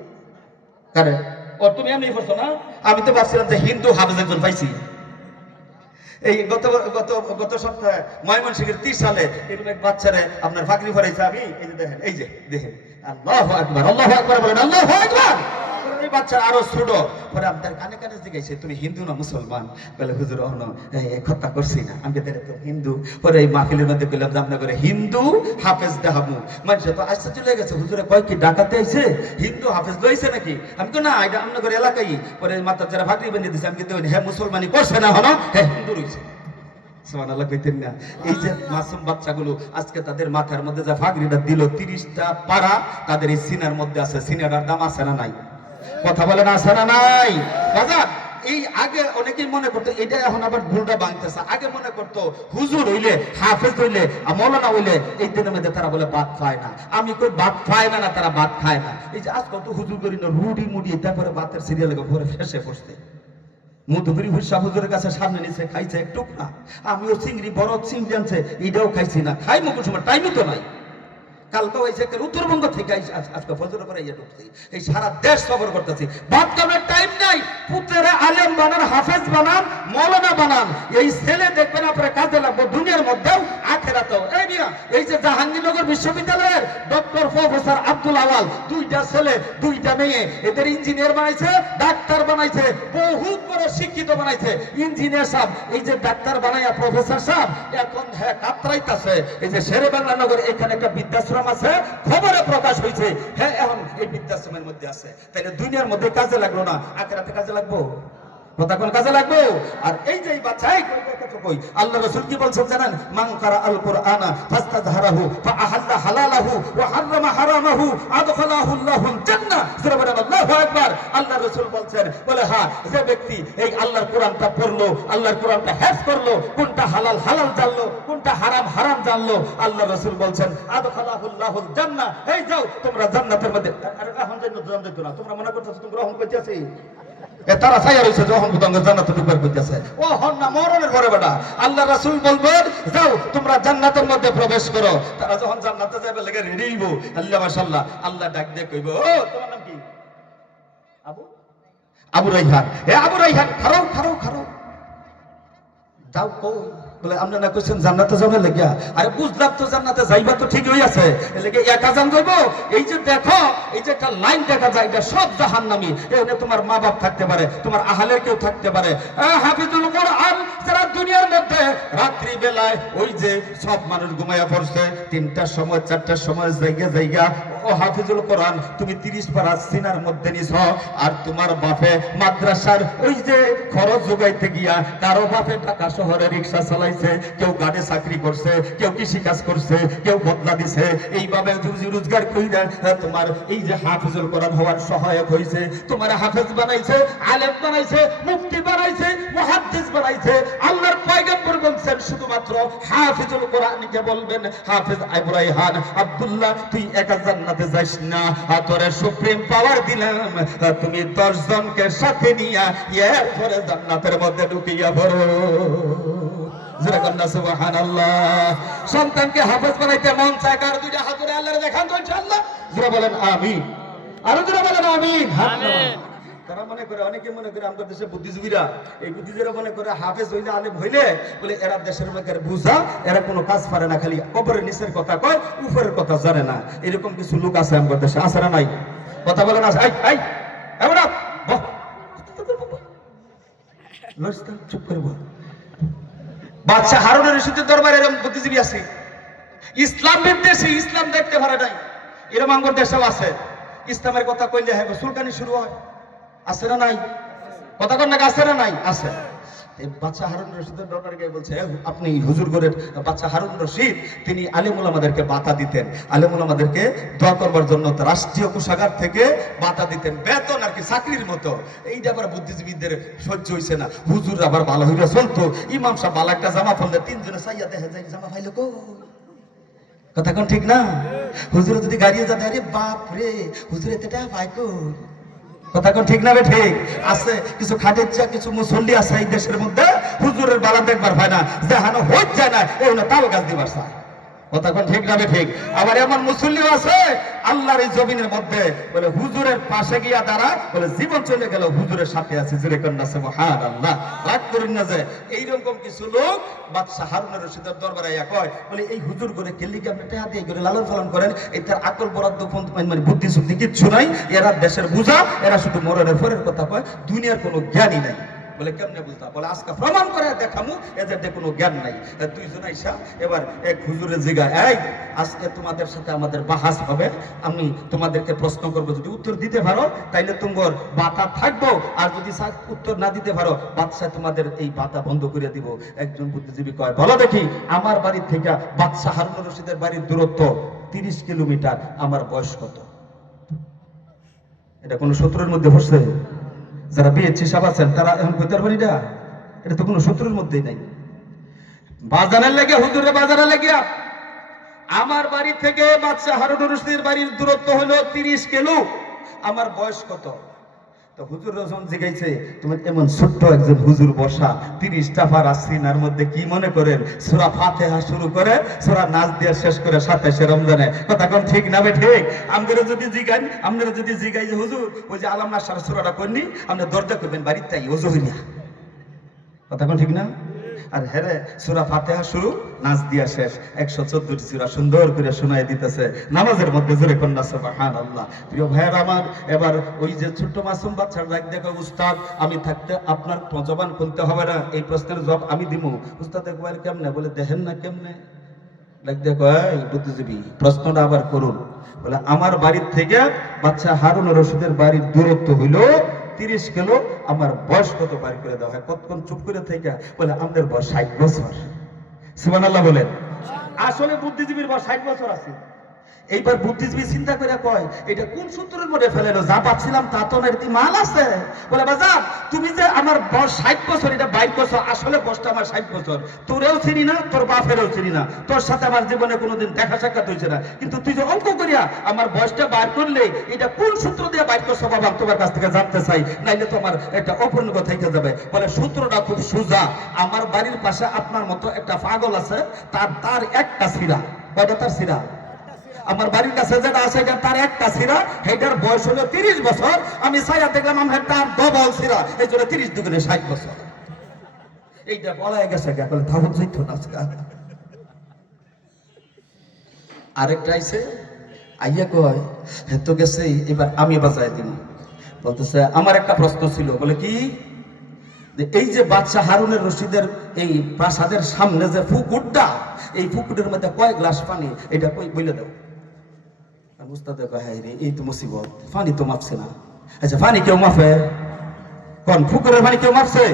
কারে ও তুমি এমনি করছো না? আমি তো ভাবছিলাম যে হিন্দু হাফেজ একজন পাইছি। এই গত সপ্তাহে ময়মনসিংহের 30 সালে এরকম এক বাচ্চারে আপনার পাগড়ি পরাইছে। আমি এই যে দেখেন, এই যে দেখেন, আল্লাহু আকবার, আল্লাহু আকবার বলেন, আল্লাহু আকবার। এই বাচ্চা আরো ছোট, পরে আপনার কানে কানে জিজ্ঞাসা তুমি হিন্দু না মুসলমান? বলে হুজুর অন্য কথা করছি না, আমি তো হিন্দু। পরে এই মাহফিলের মধ্যে বললাম যে আপনার করে হিন্দু হাফেজ দেখাবো। মানুষ তো আশ্চর্য লেগে গেছে, হুজুরে কয় কি ডাকাতে আইছে, হিন্দু হাফেজ লইছে নাকি? আমি তো না, এটা আপনার করে এলাকায়। পরে মাথা যারা ভাগরি বেঁধে দিচ্ছে, আমি কিন্তু হ্যাঁ মুসলমানি করছে না, হলো হ্যাঁ হিন্দু রয়েছে। সুবহানাল্লাহ কইতেন না? এই যে মাসুম বাচ্চাগুলো আজকে তাদের মাথার মধ্যে যা ফাগড়িটা দিল 30টা পারা তাদের এই সিনার মধ্যে আছে। সিনাটার দাম আছে না নাই? কথা বলেন আছে না নাই? বাজার এই আগে অনেকেই মনে করতো, এটা এখন আবার ভুলটা ভাঙতেছে। আগে মনে করতো হুজুর হইলে, হাফেজ হইলে, মৌলানা হইলে এই দিনের মধ্যে তারা বলে ভাত খায় না। আমি কই ভাত খায় না, না তারা ভাত খায় না। এই যে আজকাল তো হুজুর করি না রুডি মুড়ি, তারপরে ভাতের সিরিয়াল পরে ফেসে পড়ছে। মধুপুরি হুসাব হুজুরের কাছে সামনে নিচে খাইছে এক টুকরা। আমিও চিংড়ি, বড় চিংড়ি আনছে, এটাও খাইছি না। খাই মুখের সময় টাইমই তো নাই। কালকে হয়েছে উত্তরবঙ্গ থেকে আজকে ফজর করে ঢুকছি, এই সারা দেশ সফর করতেছি। ভাত খাবার টাইম নাই। পুত্রেরা আলেম বানান, হাফেজ বানান, মৌলানা বানান। এই ছেলে দেখবেন আপনার কাজে লাগবে দুনিয়ার মধ্যেও আখেরাতেও। এই মিয়া, এই যে জাহাঙ্গীরনগর বিশ্ববিদ্যালয়ের ডক্টর প্রফেসর আব্দুল আওয়াল, 2টা ছেলে 2টা মেয়ে, এদের ইঞ্জিনিয়ার বানাইছে, ডাক্তার বানাইছে, বহুত বড় শিক্ষিত বানাইছে। ইঞ্জিনিয়ার সাহেব এই যে ডাক্তার বানাইয়া প্রফেসর সাহেব এখন হ্যাঁ কাতরাইতাছে। এই যে শেরে বাংলা নগর এখানে একটা বিদ্যাশ্রম আছে, খবরে প্রকাশ হয়েছে, হ্যাঁ এখন এই বৃদ্ধাশ্রমের মধ্যে আছে। তাইলে দুনিয়ার মধ্যে কাজে লাগলো না, আখিরাতে কাজে লাগবো, কথা কোন কাজে লাগবো? আর এই যে বাচ্চাই কই আল্লাহ রাসূল কি বলছেন জানেন? মান কারা আল কুরআনা ফাস্তাযহারাহু ফাআহাল্লা হালালাহু ওয়া হারামা হারামাহু আদখালাহু আল্লাহুল জান্নাহ। সুবহানাল্লাহ, আল্লাহু আকবার। আল্লাহ রাসূল বলছেন, বলে হ্যাঁ যে ব্যক্তি এই আল্লাহর কোরআনটা পড়লো, আল্লাহর কোরআনটা হেফজ করলো, কোনটা হালাল হালাল জানলো, কোনটা হারাম হারাম জানলো, আল্লাহ রাসূল বলছেন আদখালাহু আল্লাহুল জান্নাহ। এই যাও তোমরা জান্নাতের মধ্যে। আর এখন জান্নাত না, তোমরা মনে করতেছো তোমরা গ্রহণ করতেছি, তারা ছায়া রয়েছে যখন জান্নাতে ঢুকবার করতেছে। ও হন না মরণের পরে বেটা আল্লাহ রাসূল বলবেন যাও তোমরা জান্নাতের মধ্যে প্রবেশ করো। তারা যখন জান্নাতে যাবে লেগে রেডি হইব, আল্লাহ মাশাআল্লাহ, আল্লাহ ডাক দিয়ে কইব, ও তোমার নাম কি? আবু রাইহান। হে আবু রাইহান, খারাও খারাও খারাও, যাও কই? বলে আমরা না কইছেন জান্নাতে যাবে লাগিয়া। আরে বুঝলাম তো জান্নাতে যাইবা তো ঠিকই আছে, এলাকে একা জান যাইবো। এই যে দেখো, এই যে একটা লাইন দেখা যায়, এটা সব জাহান্নামী। এখানে তোমার মা বাপ থাকতে পারে, তোমার আহলের কেউ থাকতে পারে। হাফিজুল কোরআন যারা দুনিয়ার মধ্যে রাত্রি বেলায় ওই যে সব মানুষ ঘুমাইয়া পড়ছে, 3টার সময় 4টার সময় জায়গা ও হাফিজুল কোরআন তুমি 30 পারা সিনার মধ্যে নিছ। আর তোমার বাপে মাদ্রাসার ওই যে খরচ যোগাইতে গিয়া কারো বাপে ঢাকা শহরে রিক্সা চালাইছে, কেউ গাড়ি চাকরি করছে, কেউ কৃষি কাজ করছে, কেউ বদলা দিছে। এইভাবে রুজি রোজগার কইরা তোমার এই যে হাফিজুল কোরআন হওয়ার সহায়ক হইছে। তোমার হাফেজ বানাইছে, আলেম বানাইছে, মুফতি বানাইছে, মুহাদ্দিস বানাইছে। আল্লাহর পয়গম্বর বলছেন শুধুমাত্র হাফিজুল কোরআনকে বলবেন হাফেজ আবু রাইহান আব্দুল্লাহ তুই একা জান্নাতে যাস না, তোরে সুপ্রিম পাওয়ার দিলাম, তুমি 10 জনকে সাথে নিয়া এরপরে জান্নাতের মধ্যে ঢুকিয়া পড়ো। সুবহানাল্লাহ। সন্তানকে হাফেজ বানাইতে মন চায় কার? 2টা হাত ধরে আল্লাহরে দেখান তো ইনশাআল্লাহ। যারা বলেন আমিন, আরো যারা বলেন আমিন। আমিন। তারা মনে করে, অনেকে মনে করে আমাদের দেশের বুদ্ধিজীবীরা, এই বুদ্ধিজীবীরা মনে করে হাফেজ হইলে আলেম হইলে বলে এরা দেশের মধ্যে বুঝা, এরা কোনো কাজ পারে না, খালি কবরের নিচের কথা কয়, উপরের কথা জানে না। এরকম কিছু লোক আছে আমাদের দেশে, আছে না নাই? কথা বলেন আছে? এই এমরা চুপ করে বল। বাদশা হারুনের রশিদের দরবারে এরকম বুদ্ধিজীবী আছে, ইসলাম বিদ্বেষী, ইসলাম দেখতে পারে নাই, এরকম আমাদের দেশেও আছে। ইসলামের কথা কইলে হ্যাঁ সুলকানি শুরু হয়, আছে না নাই? কথা কন না, আছে না নাই? আছে। এই বাচ্চা হারুন রশিদের দরবারে গিয়ে বলছে, আপনি হুজুর গরের বাচ্চা হারুন রশিদ, তিনি আলেমুল আমাদেরকে বাতা দিতেন, আলেমুল আমাদেরকে দোয়া করবার জন্য রাষ্ট্রীয় কোষাগার থেকে বাতা দিতেন, বেতন আর কি, চাকরির মতো। এইটা আবার বুদ্ধিজীবীদের সহ্য হইছে না, হুজুর আবার ভালো হইরা চলতো, ইমাম সাহেব ভালো একটা জামা পরলে তিনজনে চাইয়া দেখা যায় জামা পাইলো কো। কথা কোন ঠিক না? হুজুর যদি গাড়িও যাতে, আরে বাপ রে হুজুর এতটা পায় কো। কথা কোন ঠিক না? বে ঠিক আছে। কিছু খাটের কিছু মুসল্লি আছে এই দেশের মধ্যে, হুজুরের বালা দেখবার হয় না, দেখানো হয়ে যায় না, এই না তাল গাছ দিবার চায়। কথা কোন ঠিক না? বে ঠিক। আবার এমন মুসল্লিও আছে আল্লাহর এই জমিনের মধ্যে বলে হুজুরের পাশে গিয়া দাঁড়া, বলে জীবন চলে গেল হুজুরের সাথে আছে, জোরে কন্যা সুবহানাল্লাহ। রাগ করেন না যে এইরকম কিছু লোক বাদশা হারুন রশিদের দরবারে আইয়া কয়, বলে এই হুজুর করে কেল্লি আপনি টাকা দিয়ে করে লালন পালন করেন, এই তার আকল বরাদ্দ মানে বুদ্ধি শুদ্ধি কিচ্ছু নাই, এরা দেশের বুঝা, এরা শুধু মরণের পরের কথা কয়, দুনিয়ার কোনো জ্ঞানই নাই। বলে কেমনে বুঝতা? বলে আজকে প্রমাণ করে দেখামু এদের কোনো জ্ঞান নাই। দুইজন আইসা এবার এক হুজুরের জিগায়, এই আজকে তোমাদের সাথে আমাদের বাহাস হবে, আমি তোমাদেরকে প্রশ্ন করবো, যদি উত্তর দিতে পারো তাইলে তোমার বাতা থাকবো, আর যদি উত্তর না দিতে পারো বাদশাহ তোমাদের এই বাতা বন্ধ করে দিব। একজন বুদ্ধিজীবী কয়, বলো দেখি আমার বাড়ির থেকে বাদশাহ হারুন রশিদের বাড়ির দূরত্ব 30 কিলোমিটার, আমার বয়স কত? এটা কোন সূত্রের মধ্যে বসছে? যারা বিএসসি সাহেব আছেন তারা এখন কইতার পারি না, এটা তো কোনো সূত্রের মধ্যেই নাই। বাজারের লেগে হুজুরে বাজারে লেগে আমার বাড়ি থেকে বাদশা হারুন রশিদের বাড়ির দূরত্ব হলো 30 কিলো, আমার বয়স কত? তো হুজুর রসম জিগাইছে, তুমি এমন ছোট্ট একজন হুজুর বসা 30টা পারা সিনার মধ্যে কি মনে করেন সূরা ফাতিহা শুরু করে সূরা নাস দিয়ে শেষ করে 27 রমজানে। কথা কোন ঠিক না? বে ঠিক। আমরা যদি জিগাই, আপনারা যদি জিগাই যে হুজুর ওই যে আলাম নাসর সূরাটা কইনি, আপনি দরজা করবেন বাড়িতে তাই ওযু হইনা। কথা কোন ঠিক না? আর হেরে সূরা ফাতিহা শুরু, নাচ দিয়া শেষ, 114টি সূরা সুন্দর করে শোনায় দিতেছে নামাজের মধ্যে, জোরে কন্যা সুবহানাল্লাহ। প্রিয় ভাইয়ের আমার, এবার ওই যে ছোট্ট মাসুম বাচ্চার ডাক দেখো, উস্তাদ আমি থাকতে আপনার জবান খুলতে হবে না, এই প্রশ্নের জবাব আমি দিব। উস্তাদ একবার কেমনে? বলে দেখেন না কেমনে। ডাক দেখো, এই বুদ্ধিজীবী প্রশ্নটা আবার করুন। বলে আমার বাড়ির থেকে বাচ্চা হারুন রশিদের বাড়ির দূরত্ব হইল 30 কিলো, আমার বয়স কত? বাড়ি করে দেওয়া হয়। কতক্ষণ চুপ করে থেকে বলে আমাদের বয়স 60 বছর। সুবহানাল্লাহ বলেন। আসলে বুদ্ধিজীবীর বয়স 60 বছর আছে। এইবার বুদ্ধিজীবী চিন্তা করে কয়, এটা কোন সূত্রের মধ্যে ফেলেলো? যা পাচ্ছিলাম তা তো না, মাল আছে। বলে বাজার তুমি যে আমার বয়স 60 বছর এটা বাইর করছো, আসলে বয়সটা আমার 60 বছর। তোরেও চিনি না, তোর বাপেরও চিনি না, তোর সাথে আমার জীবনে কোনোদিন দেখা সাক্ষাৎ হয়েছে না, কিন্তু তুই যে অঙ্ক করিয়া আমার বয়সটা বাইর করলে এটা কোন সূত্র দিয়ে বাইর করছো বাবা, তোমার কাছ থেকে জানতে চাই, নাইলে তো আমার একটা অপূর্ণ থেকে যাবে। বলে সূত্রটা খুব সোজা, আমার বাড়ির পাশে আপনার মতো একটা পাগল আছে, তার একটা সিরা। কয়টা তার সিরা? আমার বাড়ির কাছে যেটা আছে এটা তার একটা সিরা, এটার বয়স হলো 30 বছর। আমি ছায়া দেখলাম আমার তার ডবল সিরা, এই জন্য 30 দুগুণে 60 বছর। এইটা বলা গেছে বলে ধাবন যাইত না। আরেকটা আইছে আইয়া কয়, হ্যাঁ তো গেছে, এবার আমি বাজায় দিব। বলতেছে আমার একটা প্রশ্ন ছিল। বলে কি? এই যে বাদশা হারুনের রশিদের এই প্রাসাদের সামনে যে পুকুরটা, এই পুকুরের মধ্যে কয় গ্লাস পানি, এটা কই বলে দাও। উস্তাদ কয়, হ্যাঁ রে এই তো মুসিবত, পানি তো মাপছে না। আচ্ছা পানি কেউ মাপে? কোন পুকুরের পানি কেউ মাপছে?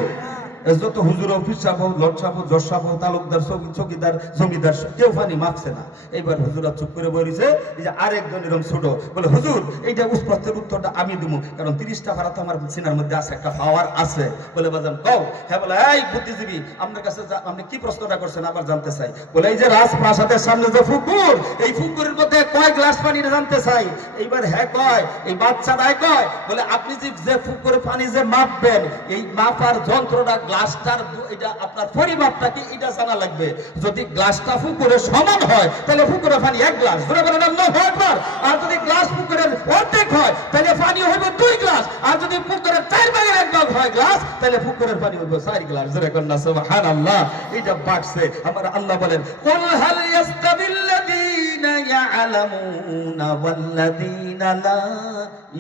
যত হুজুর অফিস সাহেব, লর্ড সাহেব, জজ সাহেব, তালুকদার, চৌকিদার, জমিদার কেউ পানি মাপছে না। এইবার হুজুরা চুপ করে বলেছে। এই যে আরেকজন এরকম ছোট বলে, হুজুর এইটা প্রশ্নের উত্তরটা আমি দিব, কারণ 30টা ভাড়া তো আমার সিনার মধ্যে আছে, একটা পাওয়ার আছে। বলে বাজান কও। হ্যাঁ বলে, এই বুদ্ধিজীবী আপনার কাছে আপনি কি প্রশ্নটা করছেন আবার জানতে চাই। বলে এই যে রাজপ্রাসাদের সামনে যে পুকুর, এই পুকুরের মধ্যে কয় গ্লাস পানি জানতে চাই। এইবার হ্যাঁ কয়, এই বাচ্চাটাই কয়। বলে আপনি যে পুকুরের পানি যে মাপবেন, এই মাপার যন্ত্রটা গ্লাসটার এটা আপনার পরিমাপটা কি এটা জানা লাগবে। যদি গ্লাসটা পুকুরের সমান হয় তাহলে পুকুরের পানি 1 গ্লাস, ধরে বলেন আল্লাহু আকবার। আর যদি গ্লাস পুকুরের অর্ধেক হয় তাহলে পানি হবে 2 গ্লাস, আর যদি পুকুরের 4 ভাগের 1 ভাগ হয় গ্লাস, তাহলে পুকুরের পানি হবে 4 গ্লাস। ধরে কন্না সুবহানাল্লাহ। এটা বাক্সে আমার আল্লাহ বলেন, কুল হাল ইয়াস্তাবিল্লাযীনা ইয়ালামুনা ওয়াল্লাযীনা লা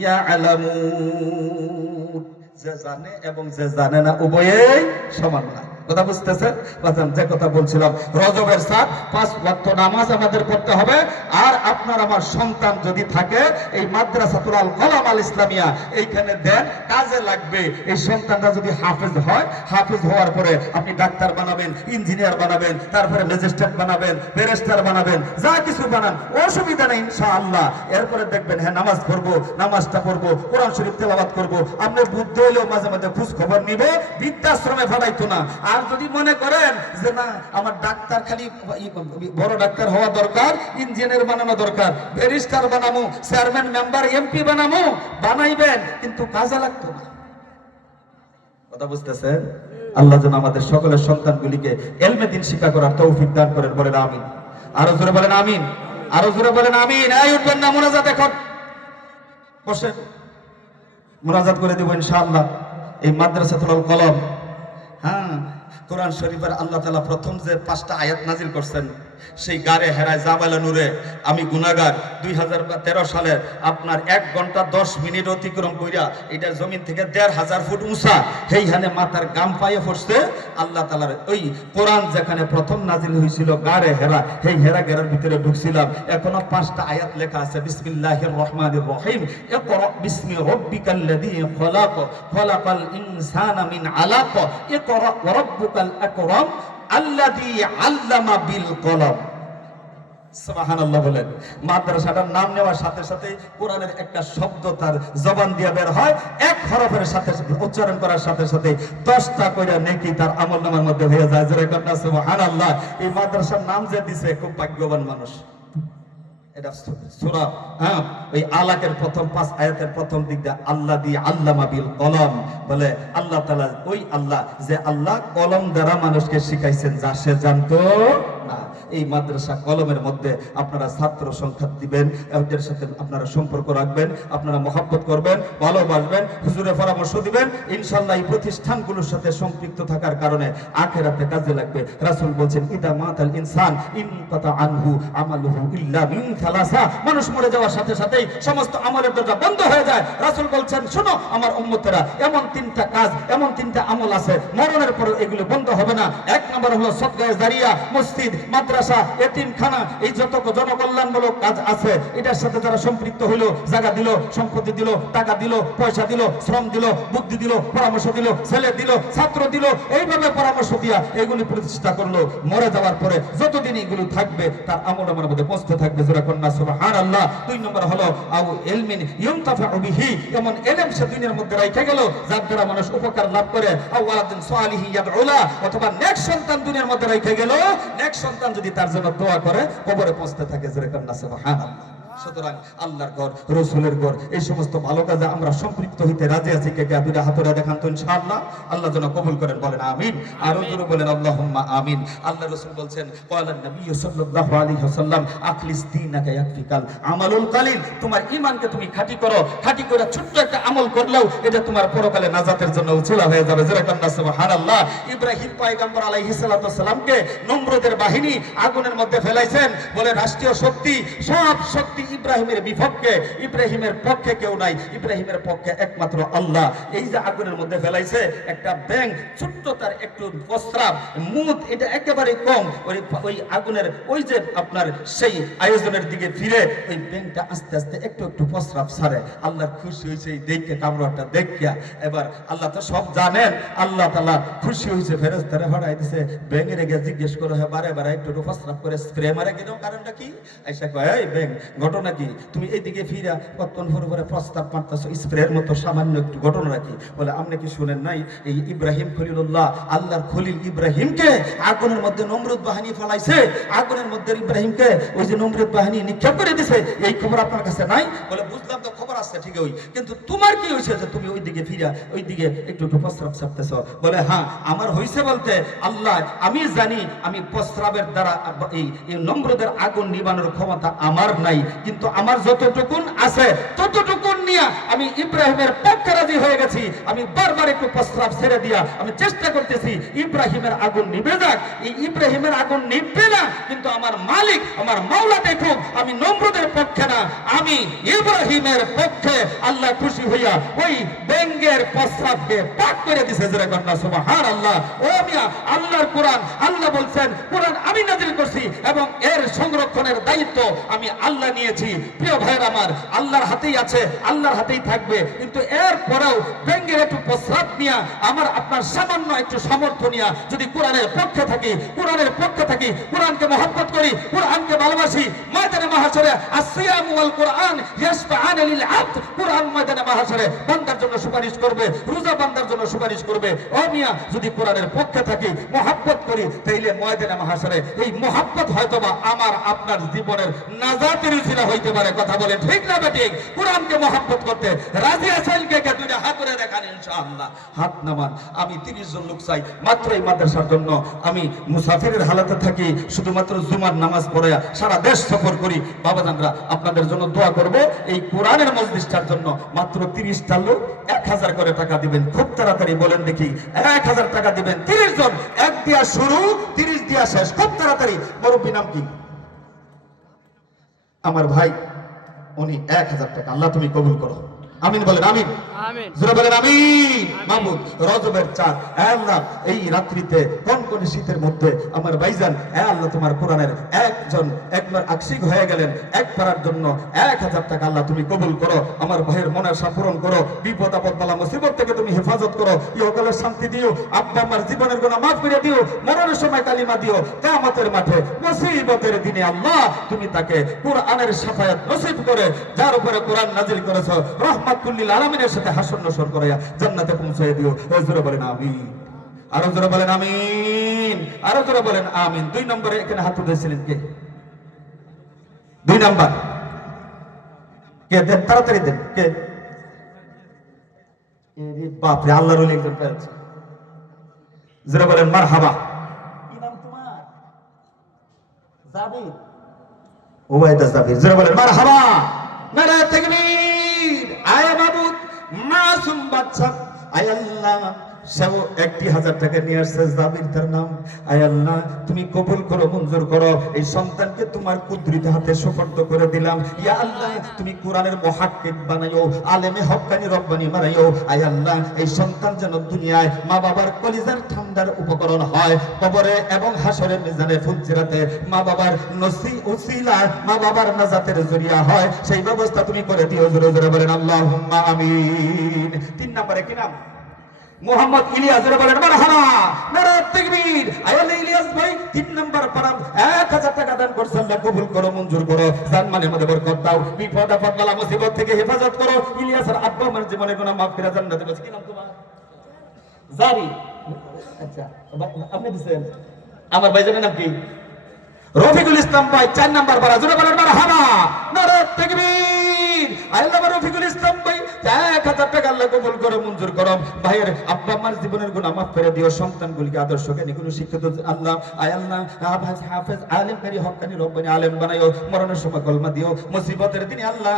ইয়ালামুন। যে জানে এবং যে জানে না উভয়েই সমান না। কথা বুঝতেছে? যে কথা বলছিলাম, রজবের সাত 5 ওয়াক্ত নামাজ আমাদের পড়তে হবে। আর আপনার আমার সন্তান যদি থাকে, এই মাদ্রাসাতুল আল কলাম আল ইসলামিয়া এইখানে দেন, কাজে লাগবে। এই সন্তানরা যদি হাফেজ হয়, হাফেজ হওয়ার পরে আপনি ডাক্তার বানাবেন, ইঞ্জিনিয়ার বানাবেন, তারপরে ম্যাজিস্ট্রেট বানাবেন, ব্যারিস্টার বানাবেন, যা কিছু বানান, অসুবিধা নেই ইনশাআল্লাহ। এরপরে দেখবেন হ্যাঁ নামাজ পড়বো, নামাজটা পড়বো, কোরআন শরীফ তেলাওয়াত করবো। আপনি বুদ্ধ হইলেও মাঝে মাঝে খোঁজ খবর নিবে, বৃদ্ধাশ্রমে ফাটাইতো না। আর যদি মনে করেন যে না আমার ডাক্তার খালি বড় ডাক্তার হওয়া দরকার, ইঞ্জিনিয়ার বানানো দরকার, ব্যারিস্টার বানামো, চেয়ারম্যান মেম্বার এমপি বানামো, বানাইবেন, কিন্তু কাজে লাগতো না। কথা বুঝতেছেন? আল্লাহ যেন আমাদের সকলের সন্তানগুলিকে ইলমে দ্বীন শিক্ষা করার তৌফিক দান করেন, বলেন আমিন। আরো জোরে বলেন আমিন, আরো জোরে বলেন আমিন। এই উঠবেন না, মুনাজাত এখন বসেন, মুনাজাত করে দেব ইনশাআল্লাহ। এই মাদ্রাসাতুল আল কলম, হ্যাঁ, কোরআন শরীফের আল্লাহ তাআলা প্রথম যে 5টা আয়াত নাজিল করছেন, সেই গারে হেরায় জাবালা নূরে আমি গুনাহগার 2013 সালের আপনার 1 ঘন্টা 10 মিনিট অতিক্রম কইরা এটা জমিন থেকে 1500 ফুট উঁচা, সেইখানে মাথার গাম পায়ে পড়ছে আল্লাহ তাআলার ওই কোরআন যেখানে প্রথম নাজিল হয়েছিল গারে হেরা, সেই হেরা গেরার ভিতরে ঢুকছিলাম। এখনো 5টা আয়াত লেখা আছে, বিসমিল্লাহির রহমানির রহিম, ইকরা বিসমি রাব্বিকাল্লাযী খলাক, খলাকাল ইনসানা মিন আলাক, ইকরা ওয়া রাব্বুকাল আকরাম আল্লাযী আল্লামা বিল কলম। সুবহানাল্লাহ বলেন। মাদ্রাসাটার নাম নেওয়ার সাথে সাথে কোরআনের একটা শব্দ তার জবান দিয়ে বের হয়, এক হরফের সাথে উচ্চারণ করার সাথে সাথে 10টা কইরা নেকি তার আমলনামার মধ্যে হয়ে যায়। জোরে কন্না সুবহানাল্লাহ। এই মাদ্রাসার নাম যে দিছে খুব ভাগ্যবান মানুষ। এটা সূরা ওই আলাকের প্রথম 5 আয়াতের প্রথম দিক দিয়ে আল্লাহ দিয়ে আল্লামা বিল কলম বলে, আল্লাহ তাআলা ওই আল্লাহ যে আল্লাহ কলম দ্বারা মানুষকে শিখাইছেন যা সে জানতো না। এই মাদ্রাসা কলমের মধ্যে আপনারা ছাত্র সংখ্যা দিবেন, এদের সাথে আপনারা সম্পর্ক রাখবেন, আপনারা মহব্বত করবেন, ভালোবাসবেন, হুজুরের পরামর্শ দিবেন। ইনশাআল্লাহ এই প্রতিষ্ঠানগুলোর সাথে সম্পৃক্ত থাকার কারণে আখিরাতে কাজে লাগবে। রাসূল বলেন ইদা মাতাল ইনসান ইনকাতা আনহু আমালুহু ইল্লা মিন সালাসা, মানুষ মরে যাওয়ার সাথে সাথেই সমস্ত আমলের দরজা বন্ধ হয়ে যায়। রাসূল বলেন শোনো আমার উম্মতেরা, এমন 3টা কাজ, এমন 3টা আমল আছে মরণের পরে এগুলো বন্ধ হবে না। 1 নম্বর হলো সদকায়ে জারিয়া, মসজিদ, মাদ্রাসা, এতিমখানা, এই যত জনকল্যাণমূলক কাজ আছে এটার সাথে যারা সম্পৃক্ত হইলো, জায়গা দিল, সম্পত্তি দিল, টাকা দিল, পয়সা দিল, শ্রম দিল, বুদ্ধি দিল, পরামর্শ দিল, ছেলে দিল, ছাত্র দিল, এইভাবে পরামর্শ দিয়া এগুলি প্রতিষ্ঠা করলো, মরে যাওয়ার পরে যতদিন এগুলো থাকবে তার আমল আমার মধ্যে পৌঁছতে থাকবে। জোরে কন্না সুবহানাল্লাহ। 2 নম্বর হলো আও ইলমিন ইউনতাফাউ বিহি, এমন ইলম সে দুনিয়ার মধ্যে রাখা গেল যার দ্বারা মানুষ উপকার লাভ করে। আও ওয়ালাদিন সালিহি ইয়াদউলা, অথবা নেক সন্তান দুনিয়ার মধ্যে রাখা গেল, নেক সন্তান যদি তার জন্য দোয়া করে কবরে পৌঁছতে থাকে। জোরে কন্না সুবহানাল্লাহ। সুতরাং আল্লাহর ঘর, রাসূলের ঘর, এই সমস্ত ভালো কাজে আমরা সম্পৃক্ত হইতে রাজি আছি। কে কে দুইটা হাত তুলে দেখান তো ইনশাআল্লাহ। আল্লাহ যেন কবুল করেন, বলেন আমিন। আর জোরে বলেন আল্লাহুম্মা আমিন। আল্লাহ রাসূল বলেন ক্বালান নবী সাল্লাল্লাহু আলাইহি ওয়াসাল্লাম আখলিস দীনাকা ইয়াকফিকাল আমালুল কালিল, তোমার ঈমানকে তুমি খাঁটি করো, খাঁটি করে ছোট্ট একটা আমল করলেও এটা তোমার পরকালে নাজাতের জন্য উছিলা হয়ে যাবে। জোরে কন্না সুবহানাল্লাহ। ইব্রাহিম পয়গম্বর আলাইহিস সালাতু ওয়াসসালামকে নমরুদের বাহিনী আগুনের মধ্যে ফেলাইছেন, বলে রাষ্ট্রীয় শক্তি, সব শক্তি ইব্রাহিমের বিপক্ষে, ইব্রাহিমের পক্ষে কেউ নাই, ইব্রাহিমের পক্ষে একমাত্র আল্লাহ। এই যে আগুনের মধ্যে ফেলাইছে, একটা ব্যাঙ ছোট্ট তার একটু প্রস্রাব মুদ এটা একেবারে কম, ওই আগুনের ওই যে আপনার সেই আয়োজনের দিকে ফিরে ওই ব্যাঙটা আস্তে আস্তে একটু একটু প্রস্রাব ছাড়ে। আল্লাহ খুশি হয়েছে এই দেখে, কামড়টা দেখিয়া। এবার আল্লাহ তো সব জানেন, আল্লাহ তাআলা খুশি হয়েছে, ফেরেশতারা হঠাৎ দিছে ব্যাঙের গিয়ে জিজ্ঞেস করে হয় বারে বারে একটু প্রস্রাব করে স্প্রে মারে কেন, কারণটা কি? আইসা কয় এই ব্যাঙ ঘটনা কি, তুমি এইদিকে ফিরা কতক্ষণ পরে প্রস্তাব মারতেছো স্প্রের মতো সামান্য একটু ঘটনা রাখি। বলে আপনি কি শুনেন নাই এই ইব্রাহিম খলিলুল্লাহ, আল্লাহর খলিল ইব্রাহিমকে আগুনের মধ্যে নমরুদ বাহিনী ফলাইছে, আগুনের মধ্যে ইব্রাহিমকে ওই যে নমরুদ বাহিনী নিক্ষেপ করে দিছে, এই খবর আপনার কাছে নাই? বলে বুঝলাম তো খবর আছে ঠিক ওই, কিন্তু তোমার কি হয়েছে যে তুমি ওইদিকে ফিরা ওইদিকে একটু একটু প্রস্রাব ছাড়তেছো? বলে হ্যাঁ আমার হয়েছে বলতে আল্লাহ আমি জানি আমি প্রস্রাবের দ্বারা এই নমরুদের আগুন নিবানোর ক্ষমতা আমার নাই, কিন্তু আমার যতটুকুন আছে ততটুকুন নিয়ে আমি ইব্রাহিমের পক্ষে রাজি হয়ে গেছি। আমি বারবার একটু প্রস্রাব ছেড়ে দিয়া আমি চেষ্টা করতেছি ইব্রাহিমের আগুন নিভে যাক। এই ইব্রাহিমের আগুন নিভবে না, কিন্তু আমার মালিক আমার মাওলা দেখুক আমি নমরুদের পক্ষে না, আমি ইব্রাহিমের পক্ষে। আল্লাহ খুশি হইয়া ওই ব্যঙ্গের প্রস্রাবকে পাক করে দিছে। জোরে কন্যা সুবহানাল্লাহ। ও মিয়া, আল্লাহর কোরআন, আল্লাহ বলছেন কোরআন আমি নাযিল করছি এবং এর সংরক্ষণের দায়িত্ব আমি আল্লাহ নিয়েছি। প্রিয় ভাইয়ের আমার, আল্লাহর হাতেই আছে, আল্লাহর হাতেই থাকবে। কিন্তু এর পরেও ব্যঙ্গের একটু প্রস্রাব নিয়ে আমার আপনার সামান্য একটু সামর্থ্য নিয়ে যদি কোরআনের পক্ষে থাকি, কোরআনের পক্ষে থাকি, কোরআনকে মহব্বত করি, কোরআনকে ভালোবাসি, ময়দানে মাহশরে আসিয়াম ওয়াল কোরআন ইয়াশফাআন লিল আবদ, কোরআন ময়দানে মাহশরে বান্দার জন্য সুপারিশ করবে, রোজা বান্দার জন্য সুপারিশ করবে। ও মিয়া, যদি কোরআনের পক্ষে থাকি, মহব্বত করি, তাইলে ময়দানে মাহশরে এই মহব্বত হয়তোবা আমার আপনার জীবনের নাজাতের উসিলা হইতে পারে। কথা বলেন ঠিক না বেঠিক? কোরআনকে মহব্বত করতে রাজি আছেন কে কে? দুইটা হাত ধরে দেখান ইনশাআল্লাহ। হাত নামান। আমি 30 জন লোক চাই মাত্র এই মাদ্রাসার জন্য। আমি মুসাফিরের হালাতে থাকি, শুধুমাত্র জুমার নামাজ পড়ে সারা দেশ সফর করি। বাবাজানরা, আপনাদের জন্য দোয়া করব এই কোরআনের মজলিসটার জন্য। মাত্র 30টা লোক 1000 করে টাকা দিবেন। খুব তাড়াতাড়ি বলেন দেখি, 1000 টাকা দিবেন। 30 জন, 1 দিয়া শুরু, 30 দিয়া শেষ। খুব তাড়াতাড়ি। মুরব্বি নাম কি? আমার ভাই, উনি 1000 টাকা। আল্লাহ তুমি কবুল করো। আমিন বলেন। আমিন। আমিন। জোরে বলেন আমিন। মাহমুদ, রজবের চাঁদ, আল্লাহ এই রাত্রিতে কনকনে শীতের মধ্যে আমার ভাইজান, আল্লাহ তোমার কোরআনের একবার আক্ষিক হয়ে গেলেন, এক পারার জন্য 1000 টাকা আল্লাহ তুমি কবুল করো। আমার ভাইয়ের মনের আশা পূরণ করো, বিপদ আপদ বালা মুসিবত থেকে তুমি হেফাজত করো, ইহকালের শান্তি দিও, আব্বা আমার জীবনের গুনাহ মাফ করে দিও, মরণের সময় কালিমা দিও, কিয়ামতের মাঠে মুসিবতের দিনে আল্লাহ তুমি তাকে কোরআনের শাফায়াত নসিব করে, যার উপরে কোরআন নাজিল করেছো রহমাতুল লিল আলামিনের সাথে হাসর নসর করাইয়া জান্নাতে পৌঁছায় দিও। জোরে বলেন আমিন। আরো জোরে বলেন আমিন। আরো জোরে বলেন আমিন। 2 নম্বরে এখানে হাত উঠেছিলেন কে? 2 নাম্বার কে? দেন, তাড়াতাড়ি দেন। কে? বাপ রে, আল্লাহর ওলি একজন পেয়েছে। জোরে বলেন মারহাবা। কি নাম তোমার? জাবির। ওবায়দা জাবির। জোরে বলেন মারহাবা। নারায়ে তাকবীর। আয় মাবুদ, মাসুম বাচ্চা, আয় আল্লাহ সেও 1000 টাকা নিয়ে আসছে, জাবির তার নাম। আয় আল্লাহ তুমি কবুল করো, মঞ্জুর করো। এই সন্তানকে তোমার কুদরতি হাতে সুপর্দ করে দিলাম। ইয়া আল্লাহ তুমি কোরআনের মুহাক্কিক বানাইও, আলেমে হক্কানি রব্বানি বানাইও। আয় আল্লাহ এই সন্তান যেন দুনিয়ায় মা বাবার কলিজার ঠান্ডার উপকরণ হয়, কবরে এবং হাসরের মিজানে ফুলসিরাতে মা বাবার উসিলা, মা বাবার নাজাতের জরিয়া হয়, সেই ব্যবস্থা তুমি করে দিও। জোরে জোরে বলেন আল্লাহুম্মা আমিন। 3 নম্বরে কি নাম? মোহাম্মদ ইলিয়াস। জোরে বলেন মারহাবা। নারায়ে তাকবীর। আয়াল ইলিয়াস ভাই 3 নাম্বার পারাম 1000 টাকা দান করছেন। আল্লাহ কবুল করো, মঞ্জুর করো, জান্নাতের মধ্যে বরকত দাও, বিপদ আপদ বালা মুসিবত থেকে হেফাজত করো। ইলিয়াসের আব্বা আমার জীবনের গুনাহ maaf করে জান্নাতে বসে। কি নাম তোমার? জারি। আচ্ছা, আপনি দিবেন। আমার ভাইজানের নাম কি? রফিকুল ইসলাম ভাই 4 নাম্বার পারা। জোরে বলেন মারহাবা। নারায়ে তাকবীর। আল্লাহ রফিকুল ইসলাম ভাই 1000 টাকা আল্লাহ কবুল করো, মঞ্জুর করো। ভাইয়ের আব্বা আমার জীবনের গুনাহ maaf করে দিও, সন্তানগুলিকে আদর্শ জ্ঞানী গুণ শিক্ষিত আল্লাহ, আয় আল্লাহ হাফেজ আলেম কারি হক্কানি রব্বানি আলেম বানাইও, মরণের সময় কলমা দিও, মুসিবতের দিনে আল্লাহ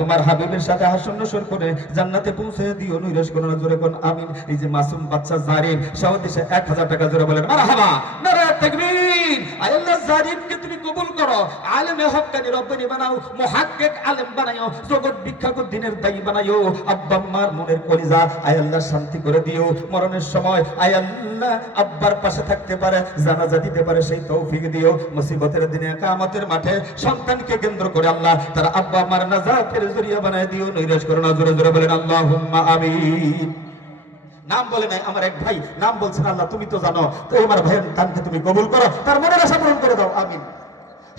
তোমার হাবিবের সাথে হাসর নসর করে জান্নাতে পৌঁছে দিও, নিরাশ করো না। জোরে কোন আমিন। এই যে মাসুম বাচ্চা জারিম সাউদিসে 1000 টাকা। জোরে বলেন মারহাবা। নারায়ে তাকবীর। আয় আল্লাহ জারিমকে তুমি কবুল করো, আলেমে হক্কানি রব্বানি বানাও, মুহাক্কিক আলেম বানাইও, জগৎ বিখ্যাত দিনের দায়ী বানাইও। আব্বা আম্মার মনের কলিজা আয় আল্লাহ শান্তি করে দিও, মরণের সময় আয় আল্লাহ আব্বার পাশে থাকতে পারে, জানাজা দিতে পারে, সেই তৌফিক দিও। মুসিবতের দিনে কিয়ামতের মাঠে সন্তানকে কেন্দ্র করে আল্লাহ তার আব্বা আম্মার নাজাতের জরিয়া বানায় দিও, নিরাশ করো না। জোরে জোরে বলেন আল্লাহুম্মা আমিন। নাম বলে নাই আমার এক ভাই, নাম বলছেন আল্লাহ তুমি তো জানো, তো আমার ভাইয়ের দানকে তুমি কবুল করো, তার মনের আশা পূরণ করে দাও। আমিন।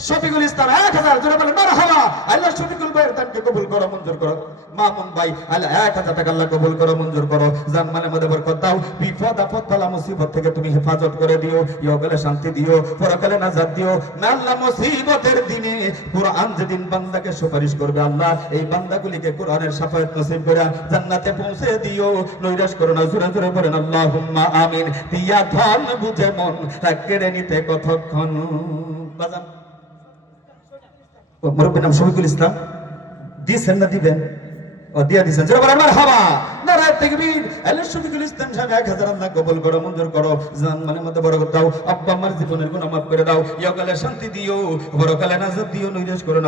শফিকুল ইসলাম 1000। জোরে বলেন মারহাবা। আল্লাহ শফিকুল ভাইয়ের দানকে কবুল করো, মঞ্জুর করো। মামুন ভাই আল্লাহ 1000 টাকা আল্লাহ কবুল করো, মঞ্জুর করো, জানমালের মধ্যে বরকত দাও, বিপদ আপদ বালা মুসিবত থেকে তুমি হেফাজত করে দিও, ইহকালে শান্তি দিও, পরকালে নাজাত দিও। আল্লাহ মুসিবতের দিনে কোরআন যেদিন বান্দাকে সুপারিশ করবে আল্লাহ এই বান্দাগুলিকে কোরআনের শাফায়াত নসিব করে জান্নাতে পৌঁছে দিও, নৈরাশ করো না। জোরে জোরে বলেন আল্লাহুম্মা আমিন। দিয়া ধন বুঝে মন কেড়ে নিতে কতক্ষণ। বাজান মুরব্বীর নাম শফিকুল ইসলাম, দিয়েছেন না দিবেন? ও দিয়া দিয়েছেন। যারা বলেন মারহাবা, নারায়ে তাকবীর। আল্লাহ শফিকুল ইসলাম সাহেব 1000 আল্লাহ কবুল করো, মঞ্জুর করো, জান মানে মধ্যে বরকত দাও, আব্বা আমার জীবনের গুনাহ মাফ করে দাও, ইহকালে শান্তি দিও, পরকালে নাজাত দিও, নৈরাশ করো না।